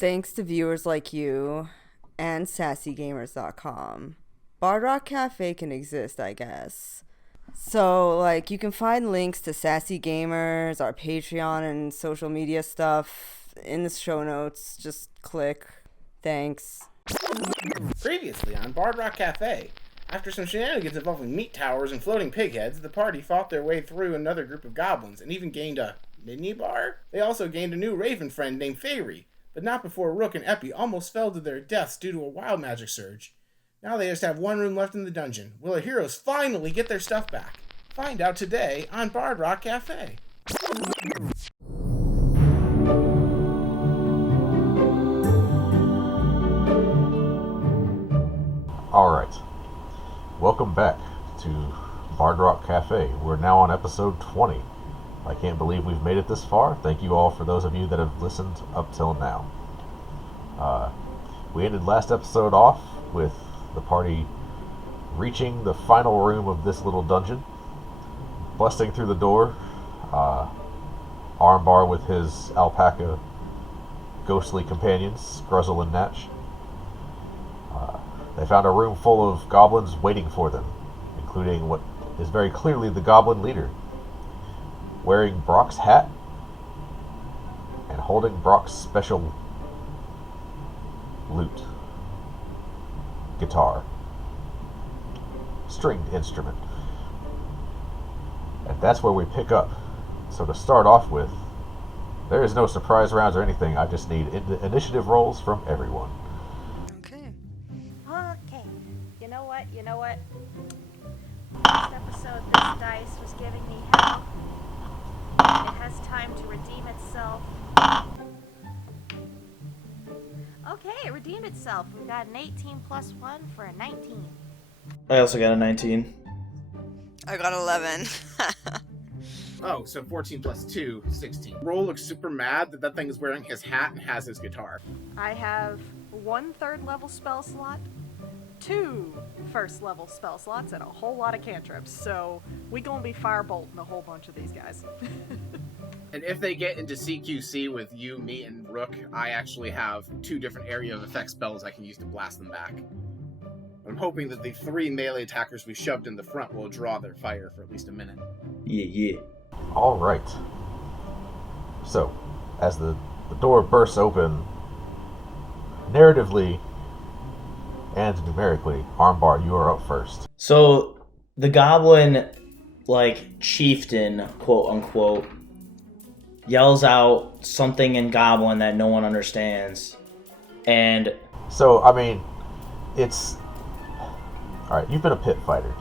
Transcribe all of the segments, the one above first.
Thanks to viewers like you and sassygamers.com. Bard Rock Cafe can exist, I guess. So, you can find links to Sassy Gamers, our Patreon, and social media stuff in the show notes. Just click. Thanks. Previously on Bard Rock Cafe. After some shenanigans involving meat towers and floating pig heads, the party fought their way through another group of goblins and even gained a mini-bar? They also gained a new raven friend named Fairy, but not before Rook and Epi almost fell to their deaths due to a wild magic surge. Now they just have one room left in the dungeon. Will our heroes finally get their stuff back? Find out today on Bard Rock Cafe. Alright, welcome back to Bard Rock Cafe. We're now on episode 20. I can't believe we've made it this far. Thank you all for those of you that have listened up till now. We ended last episode off with the party reaching the final room of this little dungeon, busting through the door, Armbar with his alpaca ghostly companions, Gruzzle and Natch. They found a room full of goblins waiting for them, including what is very clearly the goblin leader, wearing Brock's hat and holding Brock's special lute, guitar, stringed instrument. And that's where we pick up. So to start off with, there is no surprise rounds or anything. I just need initiative rolls from everyone. Okay. Okay. You know what? Last episode, this dice was giving me hell. It has time to redeem itself. Okay, it redeemed itself. We got an 18 plus 1 for a 19. I also got a 19. I got 11. Oh, so 14 plus 2, 16. Roll looks super mad that thing is wearing his hat and has his guitar. I have 1 third level spell slot, 2 first level spell slots, and a whole lot of cantrips. So we gonna be firebolting a whole bunch of these guys. And if they get into CQC with you, me, and Rook, I actually have 2 different area of effect spells I can use to blast them back. I'm hoping that the 3 melee attackers we shoved in the front will draw their fire for at least a minute. Yeah. Alright. So, as the door bursts open, narratively and numerically, Armbar, you are up first. So, the goblin, chieftain, quote unquote, yells out something in goblin that no one understands. And... So, it's... Alright, you've been a pit fighter.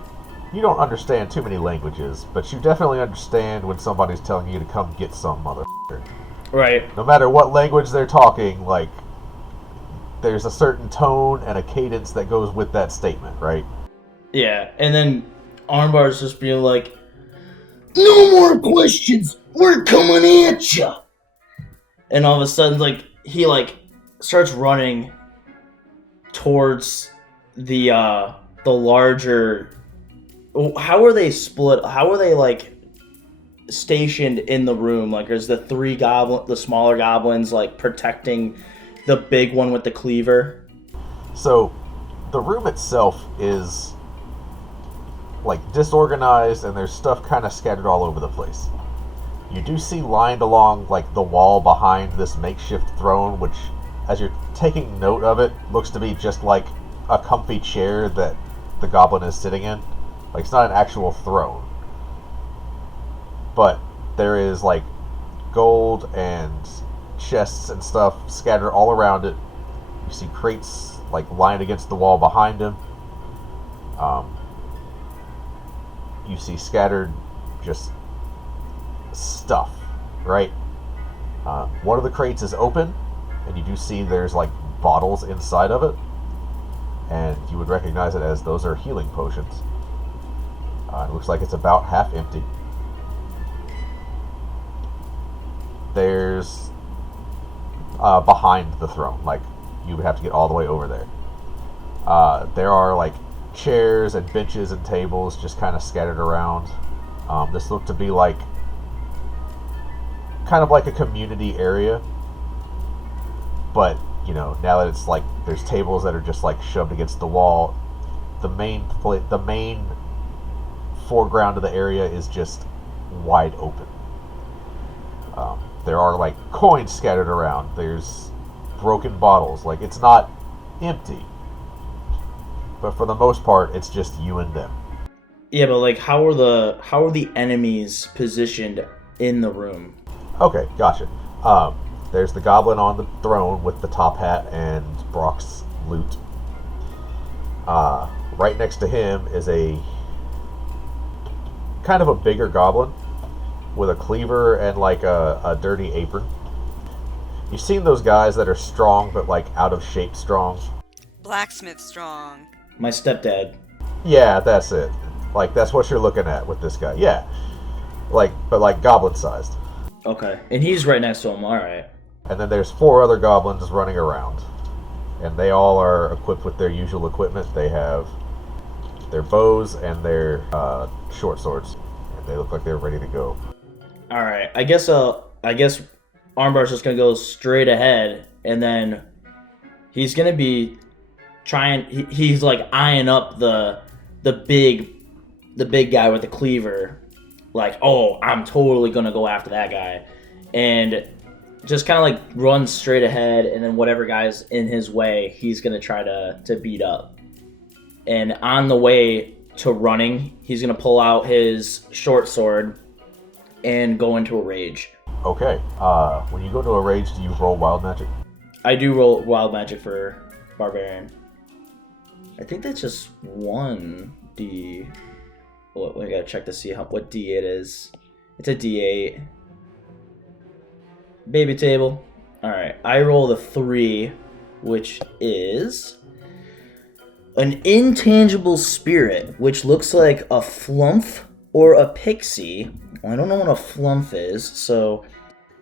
You don't understand too many languages, but you definitely understand when somebody's telling you to come get some, motherfucker. Right. No matter what language they're talking, there's a certain tone and a cadence that goes with that statement, right? Yeah, and then Armbar's just being like, "No more questions! We're coming at ya!" And all of a sudden, he starts running towards the larger... How are they split? How are they, stationed in the room? Is the smaller goblins, protecting the big one with the cleaver? So, the room itself is, disorganized, and there's stuff kind of scattered all over the place. You do see lined along, the wall behind this makeshift throne, which, as you're taking note of it, looks to be just a comfy chair that the goblin is sitting in. It's not an actual throne. But there is, gold and chests and stuff scattered all around it. You see crates, lined against the wall behind him. You see scattered just stuff, right? One of the crates is open, and you do see there's, bottles inside of it. And you would recognize it as those are healing potions. It looks like it's about half empty. There's behind the throne, you would have to get all the way over there. There are chairs and benches and tables just kind of scattered around. This looked to be kind of like a community area, but now that it's like there's tables that are just like shoved against the wall, the main foreground of the area is just wide open. There are like coins scattered around. There's broken bottles. Like, it's not empty, but for the most part, it's just you and them. Yeah, but like, how are the enemies positioned in the room? Okay, gotcha. There's the goblin on the throne with the top hat and Brock's loot. Right next to him is a kind of a bigger goblin with a cleaver and like a dirty apron. You've seen those guys that are strong but like out of shape strong? Blacksmith strong. My stepdad. Yeah, that's it. Like, that's what you're looking at with this guy. Yeah. But goblin sized. Okay. And he's right next to him, alright. And then there's 4 other goblins running around. And they all are equipped with their usual equipment. They have their bows and their short swords. And they look like they're ready to go. Alright. I guess Armbar's just gonna go straight ahead, and then he's gonna be he's like eyeing up the big guy with the cleaver, like, oh, I'm totally gonna go after that guy, and just kind of like run straight ahead, and then whatever guy's in his way, he's gonna try to beat up. And on the way to running, he's gonna pull out his short sword and go into a rage. Okay. When you go into a rage, do you roll wild magic? I do roll wild magic for barbarian. I think that's just 1d. Well, we gotta check to see what d it is. It's a d8. Baby table. Alright, I roll the 3, which is an intangible spirit, which looks like a flump or a pixie. Well, I don't know what a flump is, so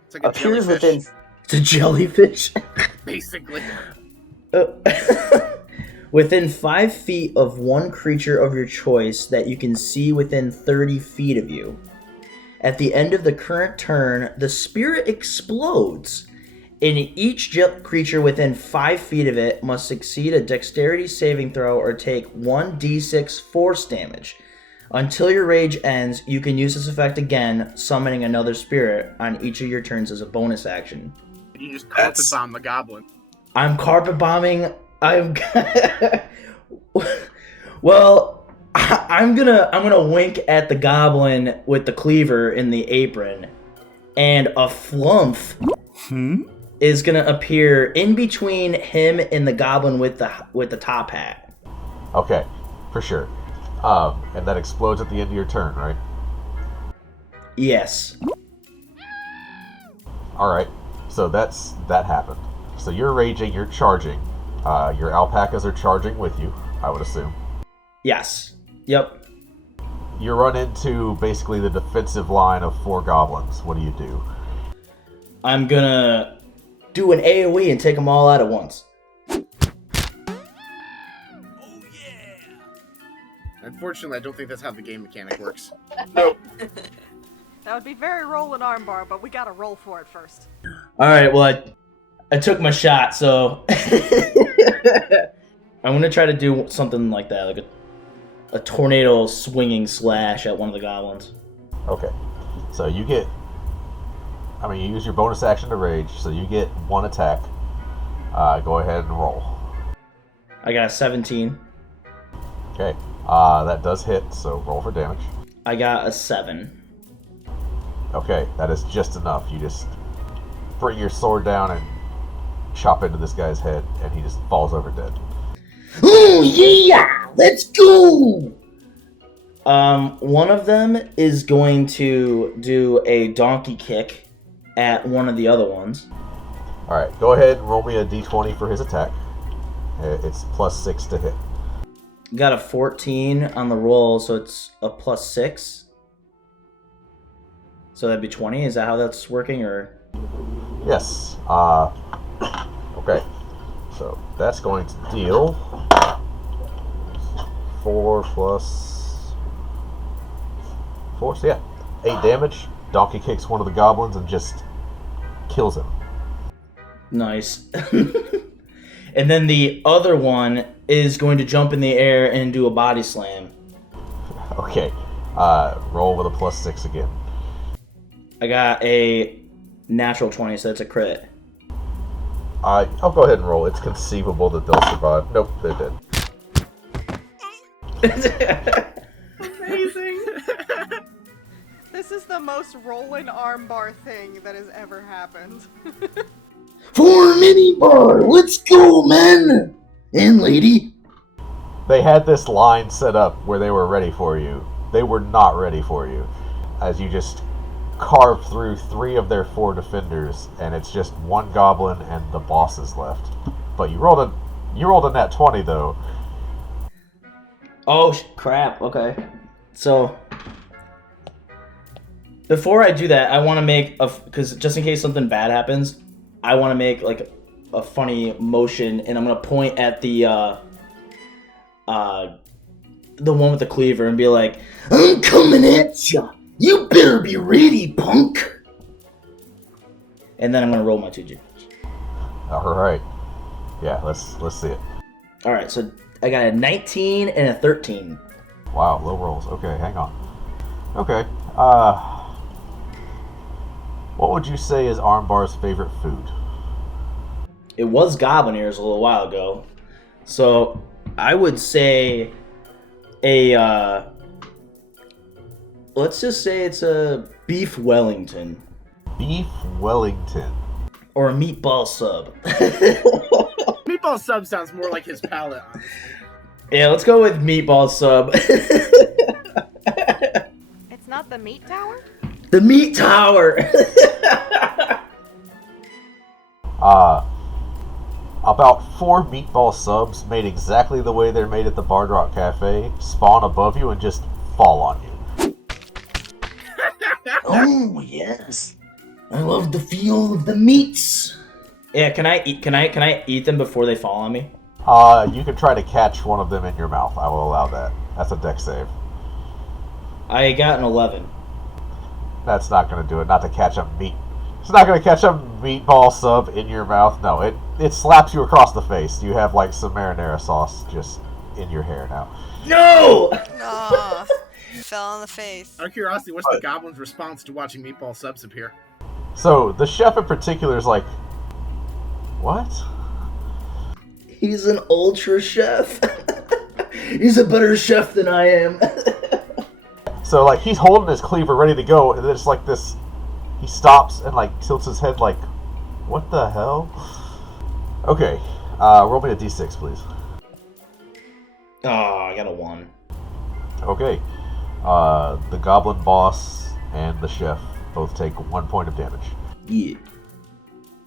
It's like a appears jellyfish, within. It's a jellyfish. basically. Within 5 feet of one creature of your choice that you can see within 30 feet of you. At the end of the current turn, the spirit explodes, and each creature within 5 feet of it must succeed a dexterity saving throw or take 1d6 force damage. Until your rage ends, you can use this effect again, summoning another spirit on each of your turns as a bonus action. You just carpet bomb the goblin. I'm carpet bombing. Well, I'm gonna wink at the goblin with the cleaver in the apron, and a flump is gonna appear in between him and the goblin with the top hat. Okay, for sure. And that explodes at the end of your turn, right? Yes. Alright, so that happened. So you're raging, you're charging. Your alpacas are charging with you, I would assume. Yes. Yep. You run into basically the defensive line of 4 goblins. What do you do? I'm gonna do an AoE and take them all out at once. Unfortunately, I don't think that's how the game mechanic works. That would be very rolling armbar, but we gotta roll for it first. Alright, well, I took my shot, so I'm gonna try to do something like that, like a tornado swinging slash at one of the goblins. Okay, so you use your bonus action to rage, so you get 1 attack. Go ahead and roll. I got a 17. Okay, that does hit, so roll for damage. I got a 7. Okay, that is just enough. You just bring your sword down and chop into this guy's head, and he just falls over dead. Oh yeah! Let's go! One of them is going to do a donkey kick at one of the other ones. Alright, go ahead and roll me a d20 for his attack. It's +6 to hit. Got a 14 on the roll, so it's a +6. So that'd be 20. Is that how that's working, or? Yes. Okay. So that's going to deal 4 plus 4. So yeah, 8 damage. Donkey kicks one of the goblins and just kills him. Nice. And then the other one is going to jump in the air and do a body slam. Okay. Roll with a +6 again. I got a natural 20, so that's a crit. I'll go ahead and roll. It's conceivable that they'll survive. Nope, they're dead. Amazing. This is the most rolling armbar thing that has ever happened. For mini bar, let's go, men and lady. They had this line set up where they were ready for you. They were not ready for you. As you just carve through 3 of their 4 defenders, and it's just 1 goblin and the bosses left. But you rolled a nat 20 though. Oh crap! Okay, so before I do that, I want to make because just in case something bad happens, I want to make like a funny motion, and I'm gonna point at the one with the cleaver and be like, "I'm coming at ya! You better be ready, punk!" And then I'm gonna roll my 2 damage. All right. Yeah, let's see it. All right, so I got a 19 and a 13. Wow, low rolls. Okay, hang on. Okay. What would you say is Armbar's favorite food? It was goblin ears a little while ago, so I would say let's just say it's a beef Wellington. Beef Wellington. Or a meatball sub. Meatball sub sounds more like his palate, honestly. Yeah, let's go with meatball sub. It's not the meat tower? The meat tower. About 4 meatball subs made exactly the way they're made at the Bard Rock Cafe spawn above you and just fall on you. Oh yes, I love the feel of the meats. Yeah, can I eat them before they fall on me? You can try to catch one of them in your mouth. I will allow that. That's a dex save. I got an 11. That's not going to do it. Not to catch a meat. It's not going to catch a meatball sub in your mouth. No, it slaps you across the face. You have like some marinara sauce just in your hair now. No! Aw, fell on the face. Out of curiosity, what's the goblin's response to watching meatball subs appear? So the chef in particular is like, what? He's an ultra chef. He's a better chef than I am. So like he's holding his cleaver ready to go, and then it's like this. He stops and like tilts his head like, what the hell? Okay, roll me a d6, please. Oh, I got a 1. Okay, the goblin boss and the chef both take 1 point of damage. Yeah.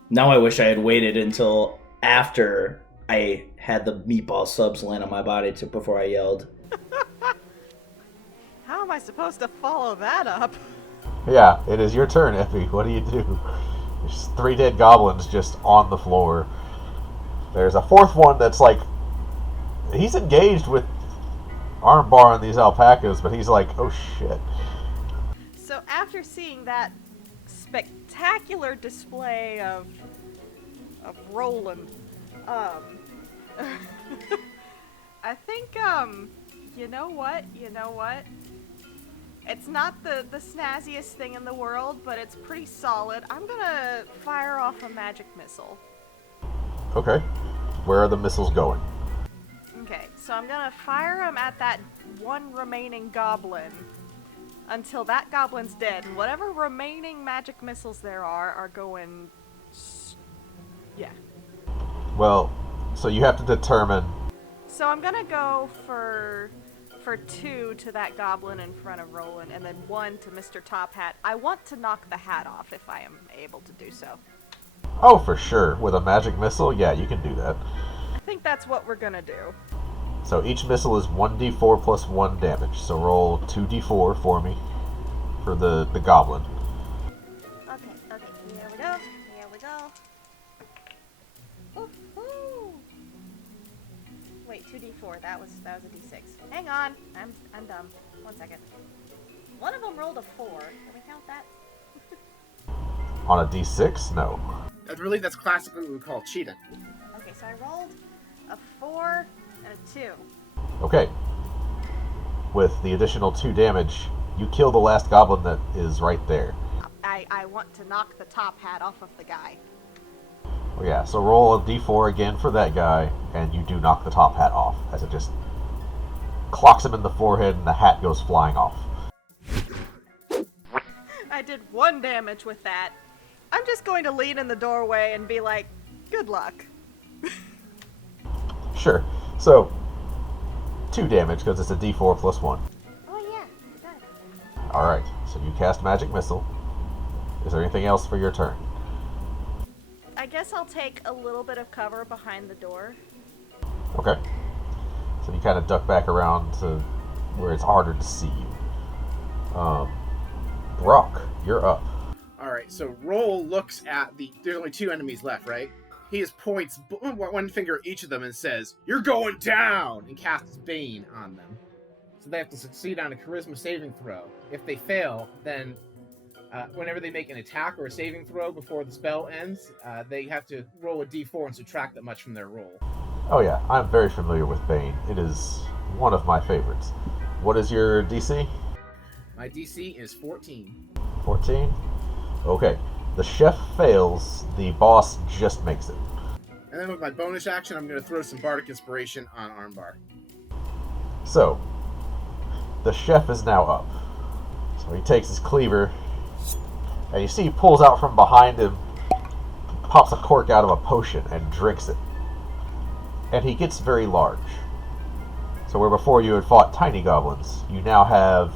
Now I wish I had waited until after I had the meatball subs land on my body before I yelled. How am I supposed to follow that up? Yeah, it is your turn, Effie. What do you do? There's 3 dead goblins just on the floor. There's a 4th one that's like, he's engaged with Armbar and these alpacas, but he's like, oh shit. So after seeing that spectacular display of Roland, I think, you know what? It's not the snazziest thing in the world, but it's pretty solid. I'm gonna fire off a magic missile. Okay. Where are the missiles going? Okay, so I'm gonna fire them at that one remaining goblin until that goblin's dead, and whatever remaining magic missiles there are going... yeah. Well, so you have to determine... So I'm gonna go for 2 to that goblin in front of Roland, and then 1 to Mr. Top Hat. I want to knock the hat off if I am able to do so. Oh, for sure. With a magic missile? Yeah, you can do that. I think that's what we're gonna do. So each missile is 1d4 plus 1 damage. So roll 2d4 for me for the goblin. Okay, here we go. Woo-hoo! Wait, 2d4, that was a d6. Hang on, I'm dumb. 1 second. One of them rolled a 4. Can we count that? On a d6? No. That's classically what we call cheating. Okay, So I rolled a 4 and a 2. Okay. With the additional 2 damage, you kill the last goblin that is right there. I want to knock the top hat off of the guy. Oh yeah, so roll a d4 again for that guy, and you do knock the top hat off, as it just clocks him in the forehead and the hat goes flying off. I did 1 damage with that. I'm just going to lean in the doorway and be like, good luck. Sure. So, 2 damage, because it's a d4 plus 1. Oh yeah, it does. Alright, so you cast Magic Missile. Is there anything else for your turn? I guess I'll take a little bit of cover behind the door. Okay. So you kind of duck back around to where it's harder to see you. Brock, you're up. Alright, so Roll looks at there's only 2 enemies left, right? He just points one finger at each of them and says, "You're going down!" and casts Bane on them. So they have to succeed on a charisma saving throw. If they fail, then whenever they make an attack or a saving throw before the spell ends, they have to roll a d4 and subtract that much from their roll. Oh yeah, I'm very familiar with Bane. It is one of my favorites. What is your DC? My DC is 14. 14? Okay. The chef fails, the boss just makes it. And then with my bonus action, I'm going to throw some Bardic Inspiration on Armbar. So, the chef is now up. So he takes his cleaver, and you see he pulls out from behind him, pops a cork out of a potion, and drinks it. And he gets very large. So where before you had fought tiny goblins, you now have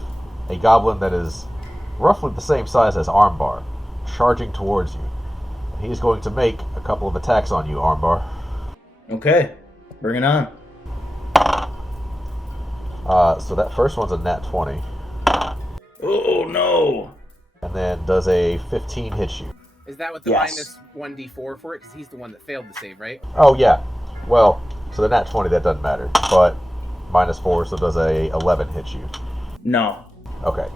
a goblin that is roughly the same size as Armbar, charging towards you. He's going to make a couple of attacks on you, Armbar. Okay, bring it on. So that first one's a nat 20. Oh no! And then does a 15 hit you? Is that with the Yes. minus 1d4 for it? Because he's the one that failed the save, right? Oh yeah. Well, so the nat 20, that doesn't matter. But minus 4, so does a 11 hit you? No. Okay.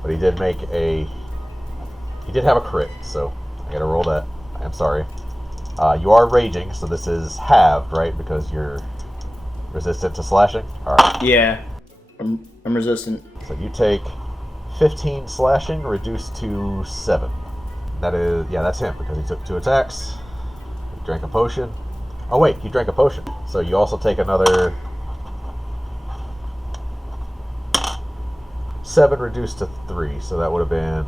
But he did make a... He did have a crit, so I gotta roll that. I'm sorry. You are raging, so this is halved, right? Because you're resistant to slashing? Alright. Yeah. I'm resistant. So you take 15 slashing, reduced to 7. That is... Yeah, that's him, because he took 2 attacks. He drank a potion. Oh wait, he drank a potion. So you also take another... 7 reduced to 3, so that would have been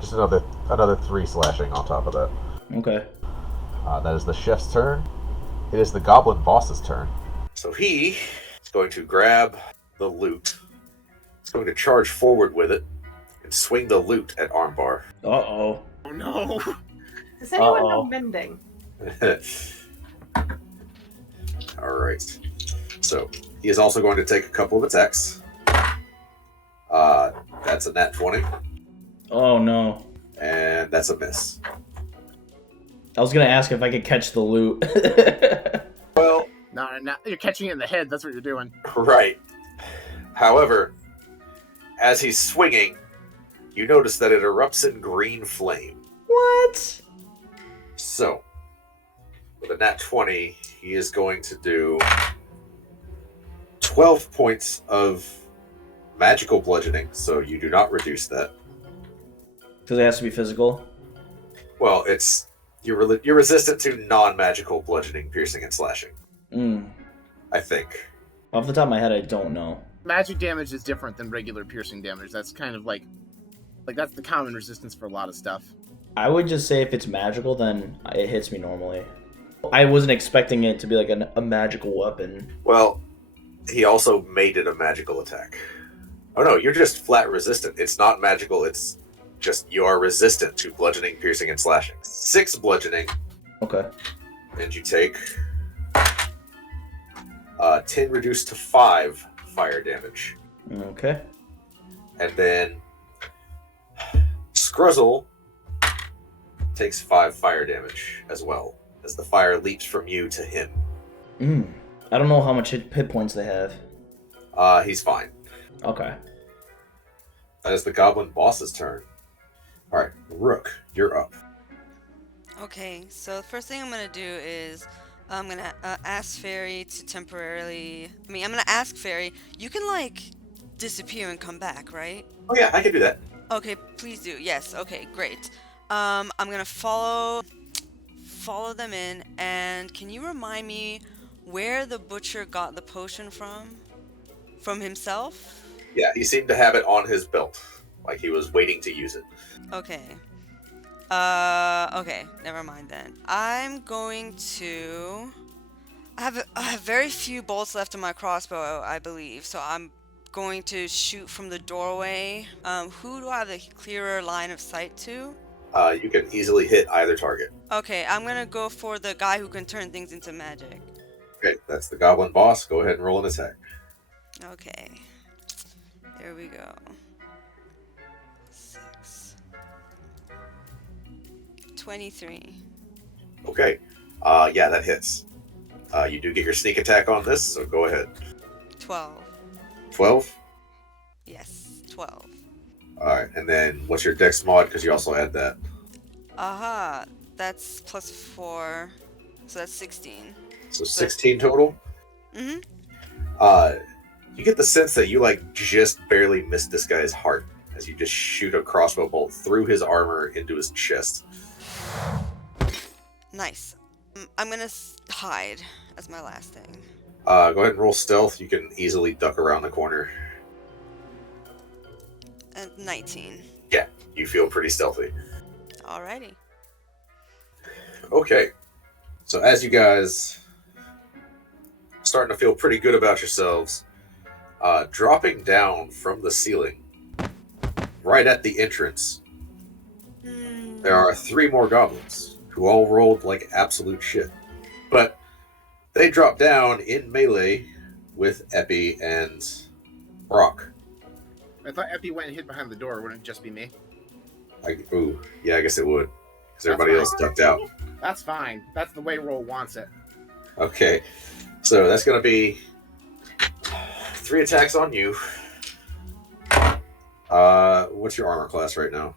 just another 3 slashing on top of that. Okay. That is the chef's turn. It is the goblin boss's turn. So he is going to grab the loot. He's going to charge forward with it and swing the loot at Armbar. Uh-oh. Oh no! Does anyone know Uh-oh. mending? Alright. So he is also going to take a couple of attacks. That's a nat 20, Oh no. and that's a miss. I was gonna ask if I could catch the loot. Well, No, you're catching it in the head. That's what you're doing. right. However, as he's swinging, you notice that it erupts in green flame. What? So, with a nat 20, he is going to do 12 points of magical bludgeoning, so you do not reduce that. Because it has to be physical. Well, it's you're resistant to non-magical bludgeoning, piercing, and slashing. I think. Off the top of my head, I don't know. Magic damage is different than regular piercing damage. That's kind of like that's the common resistance for a lot of stuff. I would just say if it's magical, then it hits me normally. I wasn't expecting it to be like a magical weapon. Well, he also made it a magical attack. Oh no, you're just flat resistant. It's not magical, it's just you are resistant to bludgeoning, piercing, and slashing. 6 bludgeoning, Okay. and you take 10 reduced to 5 fire damage. Okay. And then Scruzzle takes 5 fire damage as well, as the fire leaps from you to him. I don't know how much hit points they have. He's fine. Okay. That is the goblin boss's turn. Alright, Rook, you're up. Okay, so the first thing I'm gonna do is I'm gonna ask Fairy to temporarily. I'm gonna ask Fairy. You can like disappear and come back, right? Oh yeah, I can do that. Okay, please do. Yes. Okay, great. I'm gonna follow them in, and can you remind me where the butcher got the potion from? From himself? Yeah, he seemed to have it on his belt, like he was waiting to use it. Okay. Okay, never mind then. I'm going to. I have very few bolts left in my crossbow, I believe, so I'm going to shoot from the doorway. Who do I have a clearer line of sight to? You can easily hit either target. Okay, I'm gonna go for the guy who can turn things into magic. Okay, that's the goblin boss. Go ahead and roll an attack. Okay. There we go. 6. 23. Okay. Yeah, that hits. You do get your sneak attack on this, so go ahead. 12. 12? Yes, 12. Alright, and then what's your dex mod? Because you also add that. Aha, that's plus 4. So that's 16. So 16 total? Mm-hmm. You get the sense that you, like, just barely missed this guy's heart as you just shoot a crossbow bolt through his armor into his chest. Nice. I'm gonna hide as my last thing. Go ahead and roll stealth. You can easily duck around the corner. And 19. Yeah, you feel pretty stealthy. Alrighty. Okay. So as you guys starting to feel pretty good about yourselves, dropping down from the ceiling, right at the entrance, there are 3 more goblins who all rolled like absolute shit. But they drop down in melee with Epi and Brock. I thought Epi went and hid behind the door. Wouldn't it just be me? Yeah, I guess it would. Because everybody fine. else ducked out. That's fine. That's the way Roll wants it. Okay. So that's going to be 3 attacks on you. What's your armor class right now?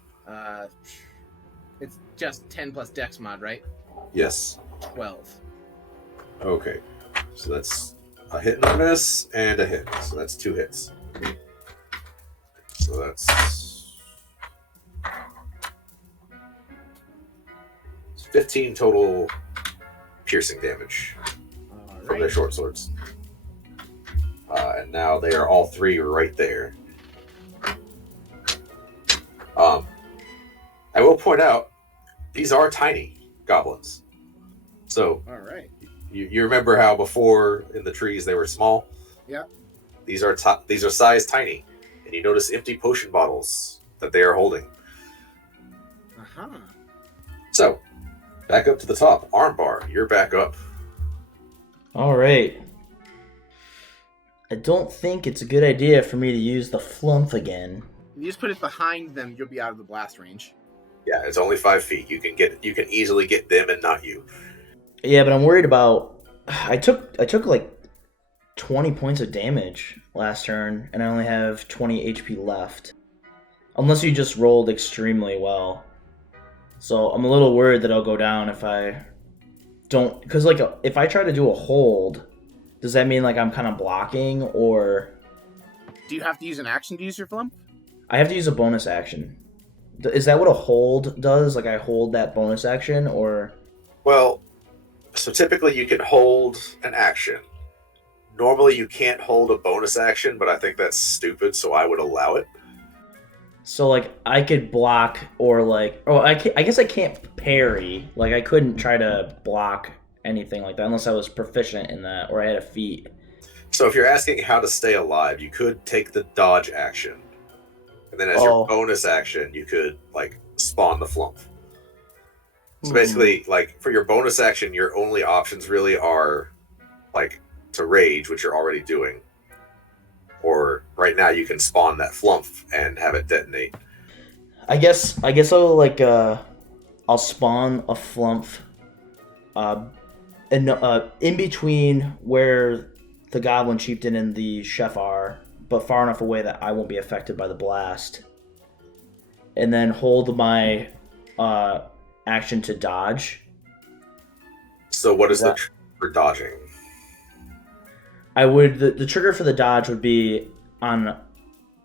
It's just 10 plus Dex mod, right? Yes. 12. Okay. So that's a hit and a miss and a hit. So that's 2 hits. So that's 15 total piercing damage from their short swords. And now they are all 3 right there. I will point out, these are tiny goblins. So, All right. you remember how before in the trees they were small? Yeah. These are size tiny, and you notice empty potion bottles that they are holding. Uh-huh. So, back up to the top. Armbar, you're back up. Alright. I don't think it's a good idea for me to use the flump again. If you just put it behind them, you'll be out of the blast range. Yeah, it's only 5 feet. You can easily get them and not you. Yeah, but I'm worried about... I took like 20 points of damage last turn, and I only have 20 HP left. Unless you just rolled extremely well. So I'm a little worried that I'll go down if I don't... Because like, if I try to do a hold, does that mean like I'm kind of blocking, or... Do you have to use an action to use your flump? I have to use a bonus action. Is that what a hold does? Like I hold that bonus action, or... Well, so typically you can hold an action. Normally you can't hold a bonus action, but I think that's stupid, so I would allow it. So like I could block, or like... Oh, I guess I can't parry. Like I couldn't try to block anything like that unless I was proficient in that, or I had a feat. So if you're asking how to stay alive, you could take the dodge action. And then as your bonus action, you could, like, spawn the flump. So basically, like, for your bonus action, your only options really are, like, to rage, which you're already doing. Or, right now, you can spawn that flump and have it detonate. I guess I'll, like, I'll spawn a flump in between where the Goblin Chieftain and the Chef are, but far enough away that I won't be affected by the blast. And then hold my action to dodge. So what is for dodging. I would the trigger for the dodge would be on,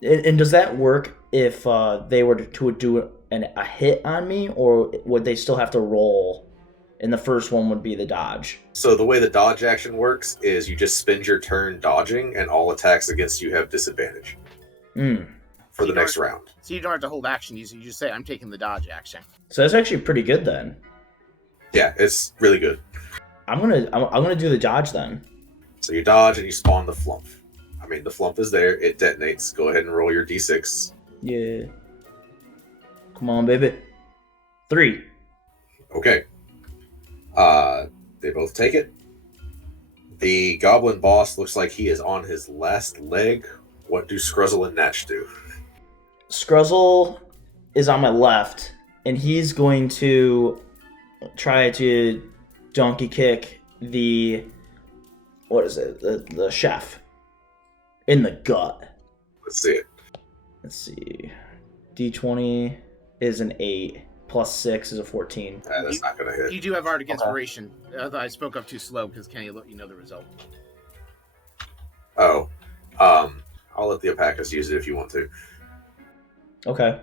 and does that work if they were to do a hit on me, or would they still have to roll? And the first one would be the dodge. So the way the dodge action works is you just spend your turn dodging, and all attacks against you have disadvantage for the next round. So you don't have to hold action. You just say, I'm taking the dodge action. So that's actually pretty good then. Yeah, it's really good. I'm gonna do the dodge then. So you dodge and you spawn the flump. I mean, the flump is there. It detonates. Go ahead and roll your d6. Yeah. Come on, baby. 3. Okay. They both take it. The goblin boss looks like he is on his last leg. What do Scruzzle and Natch do? Scruzzle is on my left, and he's going to try to donkey kick the chef in the gut. Let's see it. Let's see. D20 is an 8. Plus 6 is a 14. That's not going to hit. You do have Arctic Inspiration. I spoke up too slow because Kenny let you know the result. Oh. I'll let the Alpacas use it if you want to. Okay.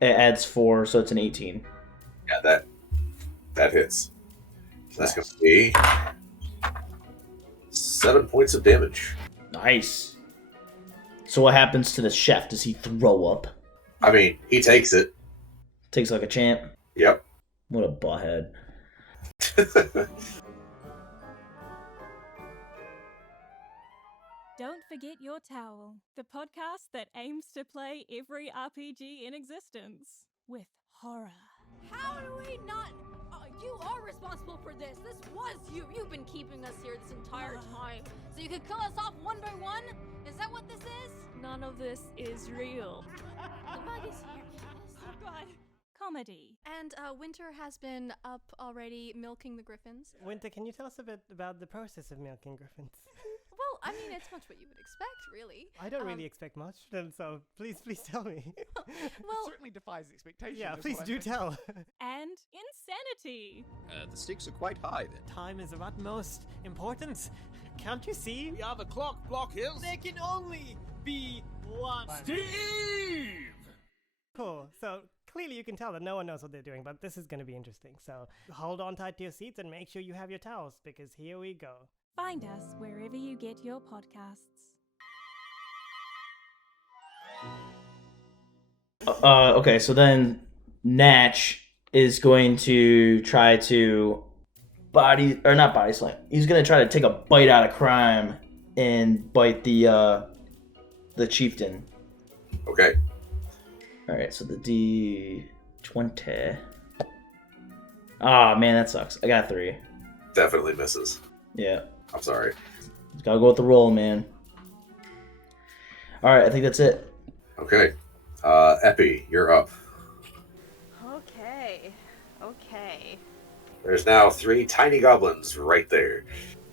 It adds 4, so it's an 18. Yeah, that hits. So that's going to be 7 points of damage. Nice. So what happens to the chef? Does he throw up? I mean, he takes it. Takes like a champ. Yep. What a butthead. Don't forget your towel, the podcast that aims to play every RPG in existence with horror. How do we not? You are responsible for this. This was you. You've been keeping us here this entire time. So you could kill us off one by one? Is that what this is? None of this is real. The bug is here, Candace. Oh god. Comedy. And Winter has been up already milking the griffins. Winter, can you tell us a bit about the process of milking griffins? Well, I mean, it's much what you would expect, really. I don't really expect much, then, so please tell me. Well, certainly defies expectation. Yeah, please do tell. And insanity. The stakes are quite high then. Time is of utmost importance. Can't you see? We are the clock block hills. There can only be one. Steve! Cool. So clearly you can tell that no one knows what they're doing, but this is going to be interesting. So hold on tight to your seats and make sure you have your towels, because here we go. Find us wherever you get your podcasts. Okay, so then Natch is going to try to not body slam. He's going to try to take a bite out of crime and bite the chieftain. Okay. All right, so the D20. Ah, man, that sucks. I got 3. Definitely misses. Yeah. I'm sorry. Just gotta go with the roll, man. All right, I think that's it. Okay. Epi, you're up. Okay. There's now 3 tiny goblins right there.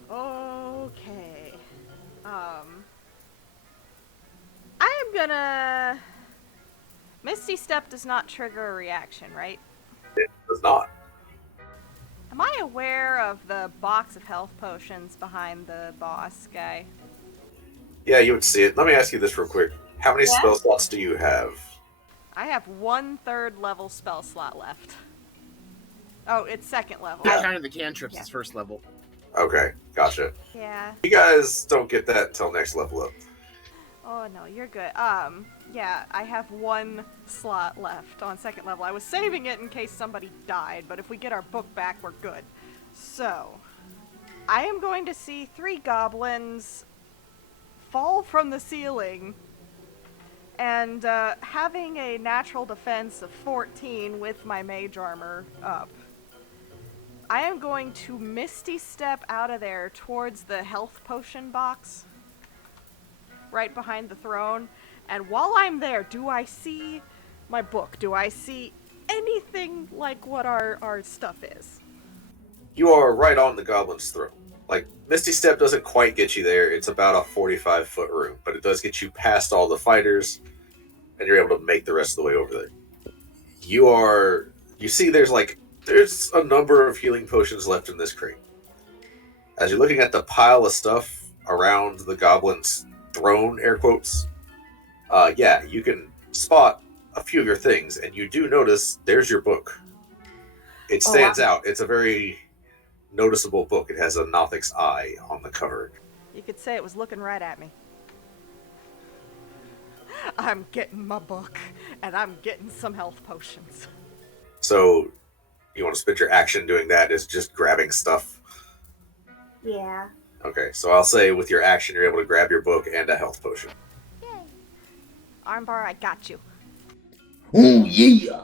Okay. I am gonna... Misty Step does not trigger a reaction, right? It does not. Am I aware of the box of health potions behind the boss guy? Yeah, you would see it. Let me ask you this real quick. How many spell slots do you have? I have 1/3 level spell slot left. Oh, it's 2nd level. I counted the cantrips as 1st level. Okay, gotcha. Yeah. You guys don't get that until next level up. Oh no, you're good. Yeah, I have 1 slot left on 2nd level. I was saving it in case somebody died, but if we get our book back, we're good. So, I am going to see 3 goblins fall from the ceiling, and having a natural defense of 14 with my mage armor up, I am going to Misty Step out of there towards the health potion box right behind the throne. And while I'm there, do I see my book? Do I see anything like what our stuff is? You are right on the goblin's throne. Like, Misty Step doesn't quite get you there. It's about a 45-foot room, but it does get you past all the fighters, and you're able to make the rest of the way over there. You see there's a number of healing potions left in this crate. As you're looking at the pile of stuff around the goblin's throne, air quotes, yeah, you can spot a few of your things, and you do notice there's your book. It stands out. It's a very noticeable book. It has a Nothic's eye on the cover. You could say it was looking right at me. I'm getting my book, and I'm getting some health potions. So, you want to spend your action doing that is just grabbing stuff? Yeah. Okay, so I'll say with your action, you're able to grab your book and a health potion. Yay. Armbar, I got you. Oh, yeah.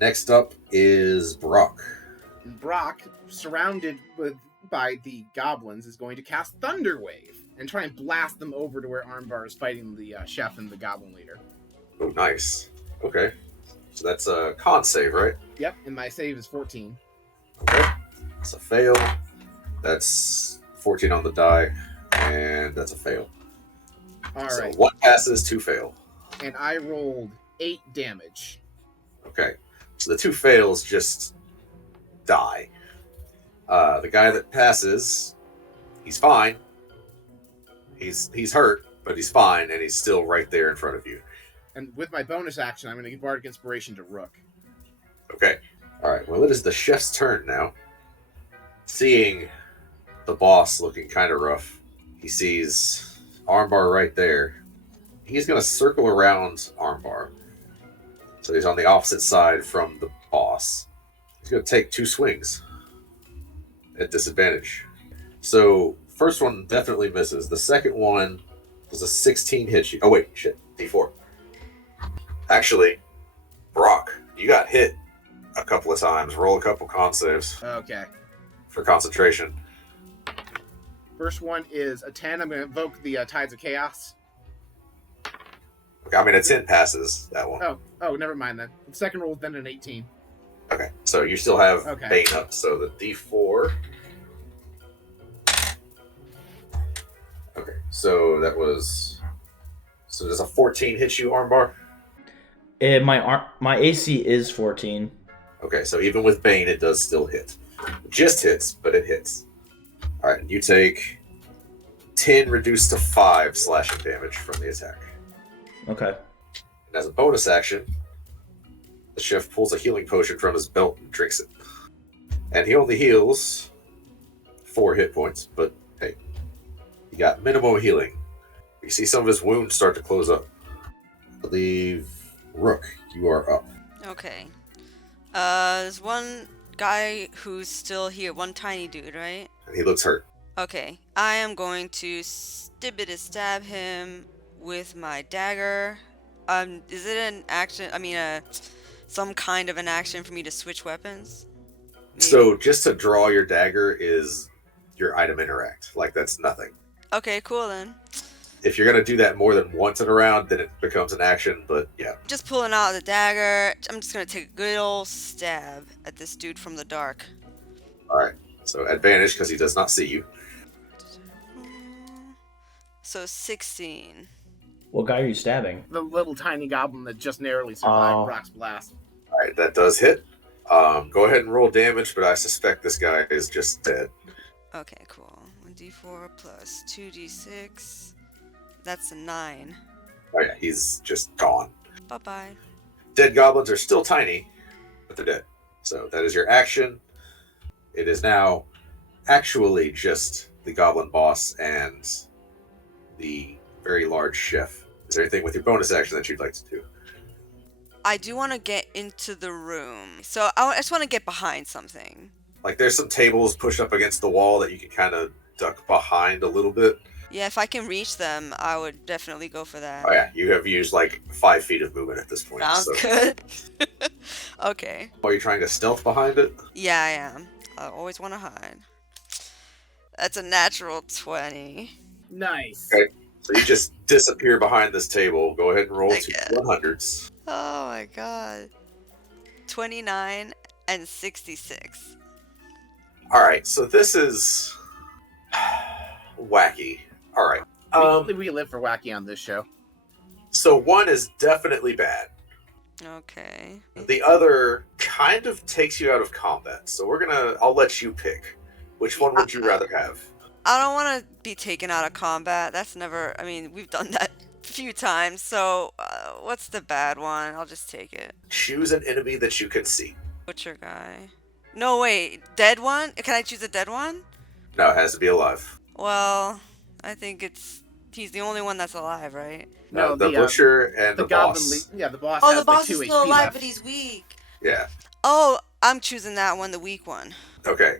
Next up is Brock. Brock, surrounded by the goblins, is going to cast Thunder Wave and try and blast them over to where Armbar is fighting the chef and the goblin leader. Oh, nice. Okay. So that's a con save, right? Yep, and my save is 14. Okay. That's a fail. That's 14 on the die, and that's a fail. All so right. 1 passes, 2 fail. And I rolled 8 damage. Okay. So the 2 fails just die. The guy that passes, he's fine. He's hurt, but he's fine, and he's still right there in front of you. And with my bonus action, I'm going to give Bardic Inspiration to Rook. Okay. All right. Well, it is the chef's turn now. Seeing the boss looking kind of rough, he sees Armbar right there. He's going to circle around Armbar. So he's on the opposite side from the boss. He's going to take 2 swings at disadvantage. So first one definitely misses. The second one does a 16 hit you. Oh, wait, shit. D4. Actually, Brock, you got hit a couple of times. Roll a couple con saves Okay. for concentration. First one is a 10. I'm going to invoke the Tides of Chaos. Okay, I mean, a 10 passes that one. Oh, never mind then. The second roll is then an 18. Okay, so you still have Okay. Bane up. So the D4. Okay, so that was. So does a 14 hit you, Armbar? My AC is 14. Okay, so even with Bane, it does still hit. Just hits, but it hits. All right, you take 10 reduced to 5 slashing damage from the attack. Okay. And as a bonus action, the chef pulls a healing potion from his belt and drinks it. And he only heals 4 hit points, but hey, he got minimal healing. You see some of his wounds start to close up. I believe, Rook, you are up. Okay. There's one guy who's still here, one tiny dude, right? And he looks hurt. Okay. I am going to stab him with my dagger. Is it an action? I mean, some kind of an action for me to switch weapons? Maybe? So just to draw your dagger is your item interact. Like, that's nothing. Okay, cool then. If you're going to do that more than once in a round, then it becomes an action, but yeah. Just pulling out the dagger. I'm just going to take a good old stab at this dude from the dark. Alright, so advantage because he does not see you. So 16. What guy are you stabbing? The little tiny goblin that just narrowly survived Brock's blast. Alright, that does hit. Go ahead and roll damage, but I suspect this guy is just dead. Okay, cool. 1d4 plus 2d6. That's a 9. Oh yeah, he's just gone. Bye-bye. Dead goblins are still tiny, but they're dead. So that is your action. It is now actually just the goblin boss and the very large chef. Is there anything with your bonus action that you'd like to do? I do want to get into the room. So I just want to get behind something. Like, there's some tables pushed up against the wall that you can kind of duck behind a little bit. Yeah, if I can reach them, I would definitely go for that. Oh yeah, you have used like 5 feet of movement at this point. Sounds so. good. Okay. Are you trying to stealth behind it? Yeah, I am. I always want to hide. That's a natural 20. Nice. Okay, so you just disappear behind this table. Go ahead and roll I 2 guess. 100s. Oh my god. 29 and 66. Alright, so this is wacky. Alright. We live for wacky on this show. So one is definitely bad. Okay. The other kind of takes you out of combat. So I'll let you pick Which one would you rather have? I don't want to be taken out of combat. That's never. I mean, we've done that a few times. So, what's the bad one? I'll just take it. Choose an enemy that you can see. Butcher guy. No, wait. Dead one? Can I choose a dead one? No, it has to be alive. Well, I think he's the only one that's alive, right? No, the butcher and the Goblin boss. yeah, the boss. Oh, has the boss like is 2 still HP alive, left. but he's weak. Yeah. Oh, I'm choosing that one, the weak one. Okay.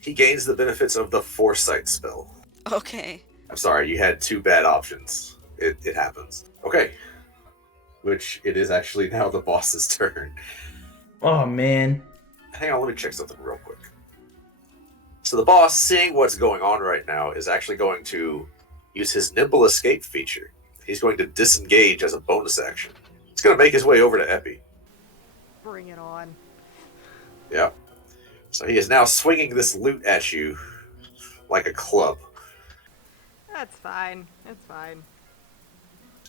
He gains the benefits of the Foresight spell. Okay. I'm sorry, you had 2 bad options. It happens. Okay. Which it is actually now the boss's turn. Oh, man. Hang on, let me check something real quick. So the boss, seeing what's going on right now, is actually going to use his nimble escape feature. He's going to disengage as a bonus action. He's going to make his way over to Epi. Bring it on. Yeah. So he is now swinging this loot at you like a club. That's fine. It's fine.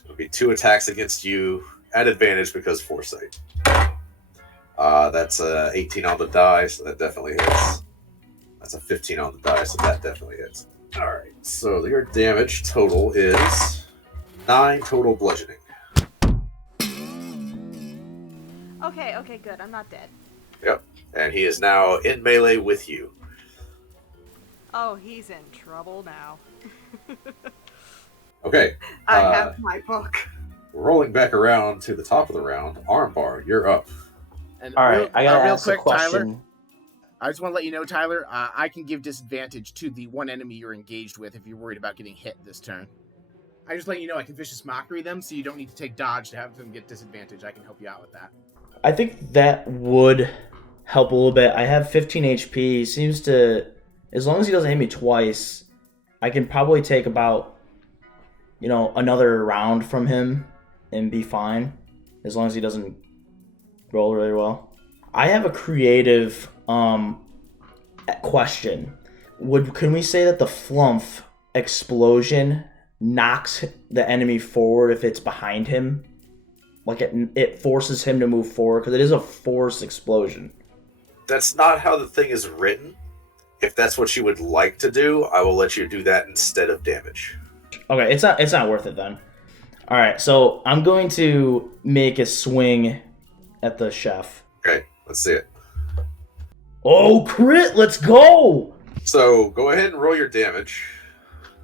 It'll be 2 attacks against you at advantage because Foresight. That's a 18 on the die, so that definitely hits. That's a 15 on the die, so that definitely hits. Alright, so your damage total is 9 total bludgeoning. Okay, good. I'm not dead. Yep. And he is now in melee with you. Oh, he's in trouble now. Okay. I have my book. Rolling back around to the top of the round, Armbar, you're up. And All right, I gotta real ask quick, a question. Tyler. I just want to let you know, Tyler, I can give disadvantage to the one enemy you're engaged with if you're worried about getting hit this turn. I just let you know I can Vicious Mockery them, so you don't need to take dodge to have them get disadvantage. I can help you out with that. I think that would help a little bit. I have 15 HP. He seems to, as long as he doesn't hit me twice, I can probably take about, another round from him and be fine, as long as he doesn't roll really well. I have a creative question. Can we say that the flump explosion knocks the enemy forward if it's behind him? Like it forces him to move forward because it is a force explosion. That's not how the thing is written. If that's what you would like to do, I will let you do that instead of damage. Okay, it's not worth it then. All right, so I'm going to make a swing at the chef. Okay, let's see it. Oh, crit! Let's go! So go ahead and roll your damage.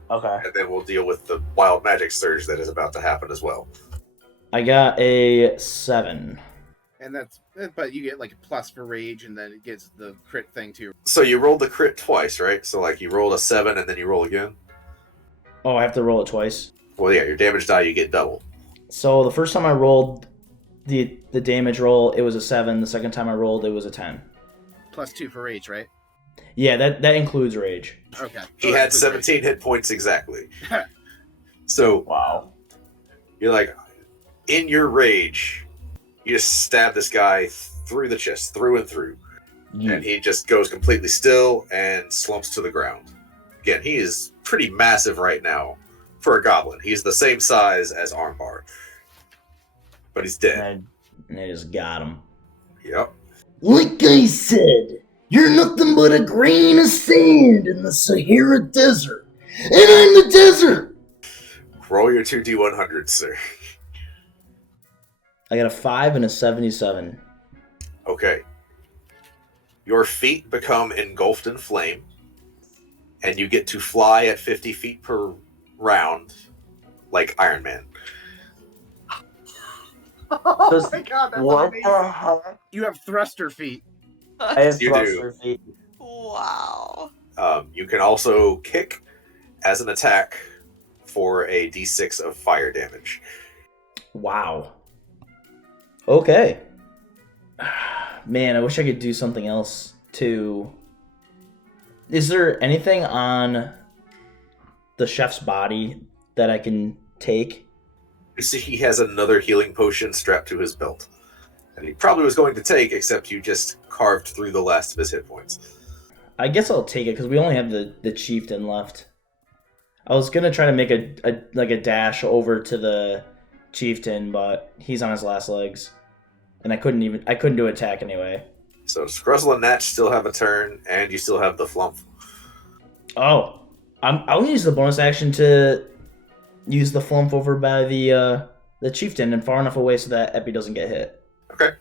Okay. And then we'll deal with the wild magic surge that is about to happen as well. I got a 7. And but you get like a plus for rage, and then it gets the crit thing too. So you rolled the crit twice, right? So like you rolled a 7 and then you roll again? Oh, I have to roll it twice? Well, yeah, your damage die, you get double. So the first time I rolled the damage roll, it was a 7. The second time I rolled, it was a 10. Plus 2 for rage, right? Yeah, that includes rage. Okay. He had 17 hit points exactly. So wow. You're like, in your rage, you just stab this guy through the chest, through and through. And he just goes completely still and slumps to the ground. Again, he is pretty massive right now for a goblin. He's the same size as Armbar. But he's dead. And I just got him. Yep. Like I said, you're nothing but a grain of sand in the Sahara Desert. And I'm the desert! Roll your 2d100, sir. I got a 5 and a 77. Okay. Your feet become engulfed in flame, and you get to fly at 50 feet per round, like Iron Man. Oh my god, that's what amazing. the heck? You have thruster feet. I have You thruster do. feet. Wow. You can also kick as an attack for a d6 of fire damage. Wow. Okay. Man, I wish I could do something else too. Is there anything on the chef's body that I can take? You see, he has another healing potion strapped to his belt. And he probably was going to take, except you just carved through the last of his hit points. I guess I'll take it because we only have the chieftain left. I was gonna try to make a dash over to the chieftain, but he's on his last legs, and I couldn't do an attack anyway. So Scruzzle and Natch still have a turn, and you still have the flump. Oh, I'll use the bonus action to use the flump over by the chieftain and far enough away so that Epi doesn't get hit. Okay.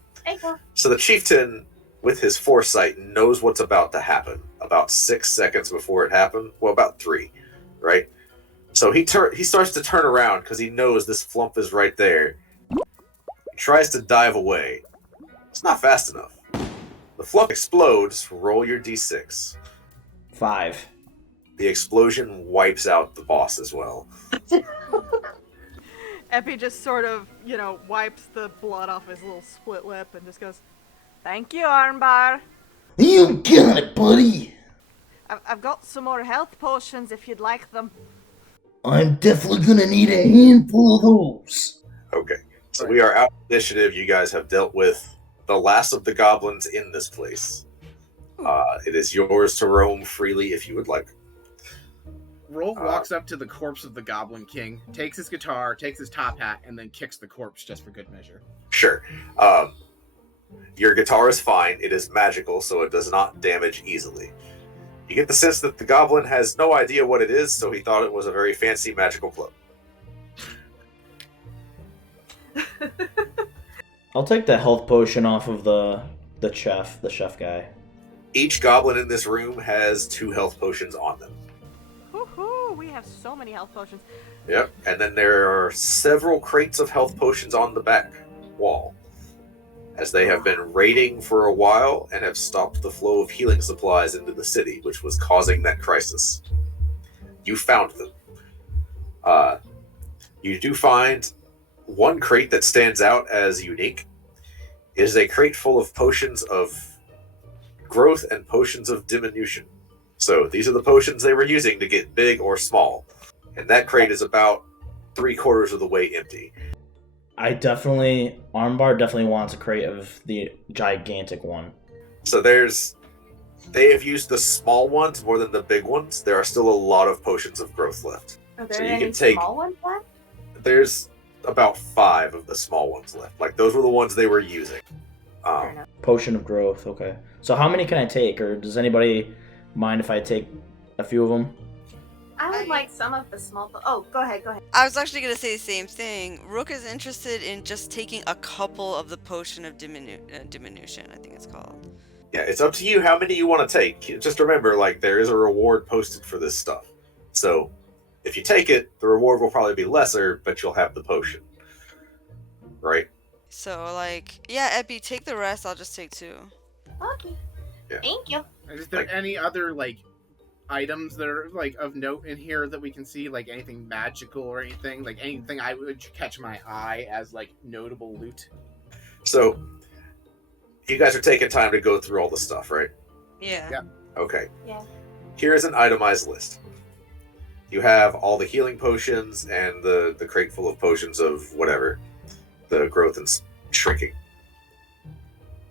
So the chieftain, with his foresight, knows what's about to happen. About 6 seconds before it happened, well, about 3, right? So he starts to turn around because he knows this flump is right there. He tries to dive away. It's not fast enough. The flump explodes. Roll your d6. 5. The explosion wipes out the boss as well. Epi just sort of, wipes the blood off his little split lip and just goes, "Thank you, Armbar. You got it, buddy. I've got some more health potions if you'd like them." I'm definitely gonna need a handful of those. Okay. So we are out of initiative. You guys have dealt with the last of the goblins in this place. It is yours to roam freely if you would like. Rolf walks up to the corpse of the Goblin King, takes his guitar, takes his top hat, and then kicks the corpse just for good measure. Sure. Your guitar is fine. It is magical, so it does not damage easily. You get the sense that the goblin has no idea what it is, so he thought it was a very fancy magical club. I'll take the health potion off of the chef guy. Each goblin in this room has 2 health potions on them. Woohoo! We have so many health potions. Yep. And then there are several crates of health potions on the back wall, as they have been raiding for a while and have stopped the flow of healing supplies into the city, which was causing that crisis. You found them. You do find one crate that stands out as unique. It is a crate full of potions of growth and potions of diminution. So these are the potions they were using to get big or small. And that crate is about 3/4 of the way empty. Armbar definitely wants a crate of the gigantic one. So they have used the small ones more than the big ones. There are still a lot of potions of growth left. Are there So you any can take- small ones left? There's about 5 of the small ones left. Like, those were the ones they were using. Potion of growth, okay. So how many can I take, or does anybody mind if I take a few of them? I would like some of the small. Oh, go ahead. I was actually going to say the same thing. Rook is interested in just taking a couple of the potion of diminution, I think it's called. Yeah, it's up to you how many you want to take. Just remember, like, there is a reward posted for this stuff. So, if you take it, the reward will probably be lesser, but you'll have the potion. Right? So, Epi, take the rest. I'll just take 2. Okay. Yeah. Thank you. Is there any other, items that are, of note in here that we can see? Like, anything magical or anything? Like, anything I would catch my eye as, notable loot? So, you guys are taking time to go through all the stuff, right? Yeah. Okay. Yeah. Here's an itemized list. You have all the healing potions and the crate full of potions of whatever. The growth and shrinking.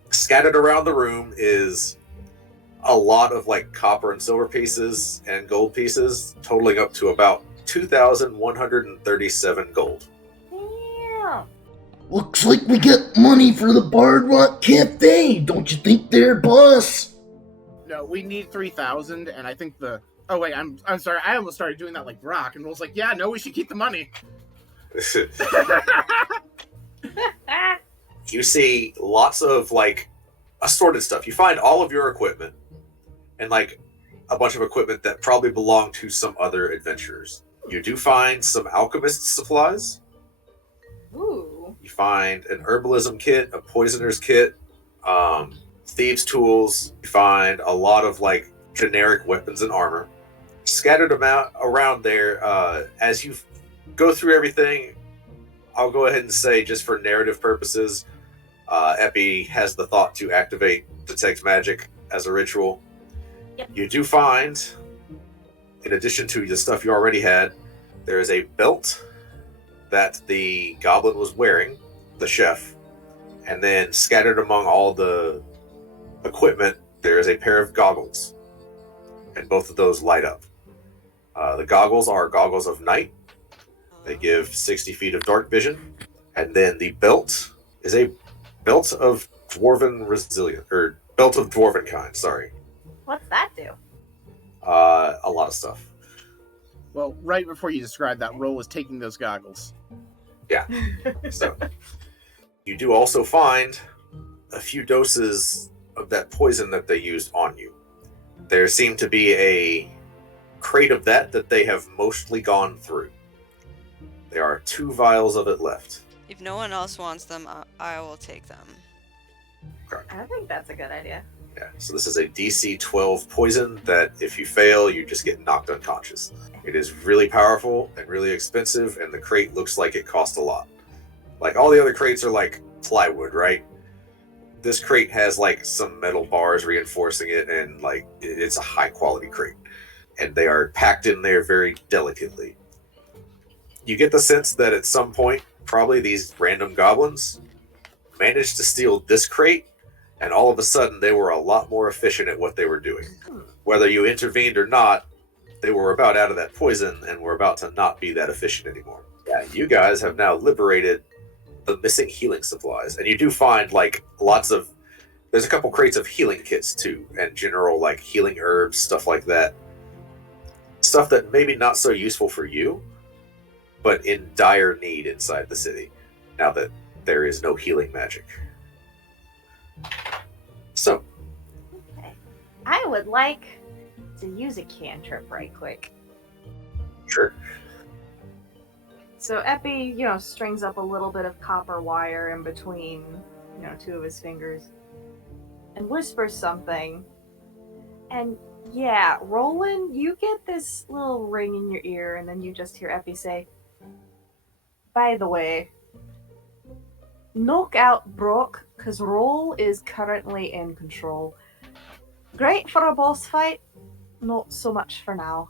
Scattered around the room is a lot of copper and silver pieces and gold pieces, totaling up to about 2,137 gold. Damn. Looks like we got money for the Bard Rock Cafe, don't you think there, boss? No, we need 3,000, and I think the... Oh, wait, I'm sorry. I almost started doing that like Brock, and was like, yeah, no, we should keep the money. You see lots of, assorted stuff. You find all of your equipment, and, a bunch of equipment that probably belonged to some other adventurers. You do find some alchemist supplies. Ooh. You find an herbalism kit, a poisoner's kit, thieves' tools. You find a lot of, generic weapons and armor. Scattered around there, as you go through everything, I'll go ahead and say, just for narrative purposes, Epi has the thought to activate Detect Magic as a ritual. Yep. You do find, in addition to the stuff you already had, there is a belt that the goblin was wearing, the chef, and then scattered among all the equipment, there is a pair of goggles, and both of those light up. The goggles are goggles of night. They give 60 feet of dark vision, and then the belt is a belt of dwarven resilient, or belt of dwarven kind, sorry. What's that do? A lot of stuff. Well, right before you described that, Roll was taking those goggles. Yeah. So you do also find a few doses of that poison that they used on you. There seemed to be a crate of that they have mostly gone through. There are 2 vials of it left. If no one else wants them, I will take them. Okay. I think that's a good idea. Yeah, so this is a DC 12 poison that if you fail, you just get knocked unconscious. It is really powerful and really expensive, and the crate looks like it costs a lot. Like, all the other crates are like plywood, right? This crate has like some metal bars reinforcing it, and like it's a high quality crate. And they are packed in there very delicately. You get the sense that at some point, probably these random goblins managed to steal this crate, and all of a sudden they were a lot more efficient at what they were doing. Whether you intervened or not, they were about out of that poison and were about to not be that efficient anymore. Yeah, you guys have now liberated the missing healing supplies, and you do find like there's a couple crates of healing kits too, and general like healing herbs, stuff like that. Stuff that maybe not so useful for you, but in dire need inside the city, now that there is no healing magic. So, I would like to use a cantrip right quick. sure. So Epi, strings up a little bit of copper wire in between, 2 of his fingers, and whispers something. And yeah, Roland, you get this little ring in your ear, and then you just hear Epi say, "By the way, knock out Brock, because Roll is currently in control. Great for a boss fight, not so much for now."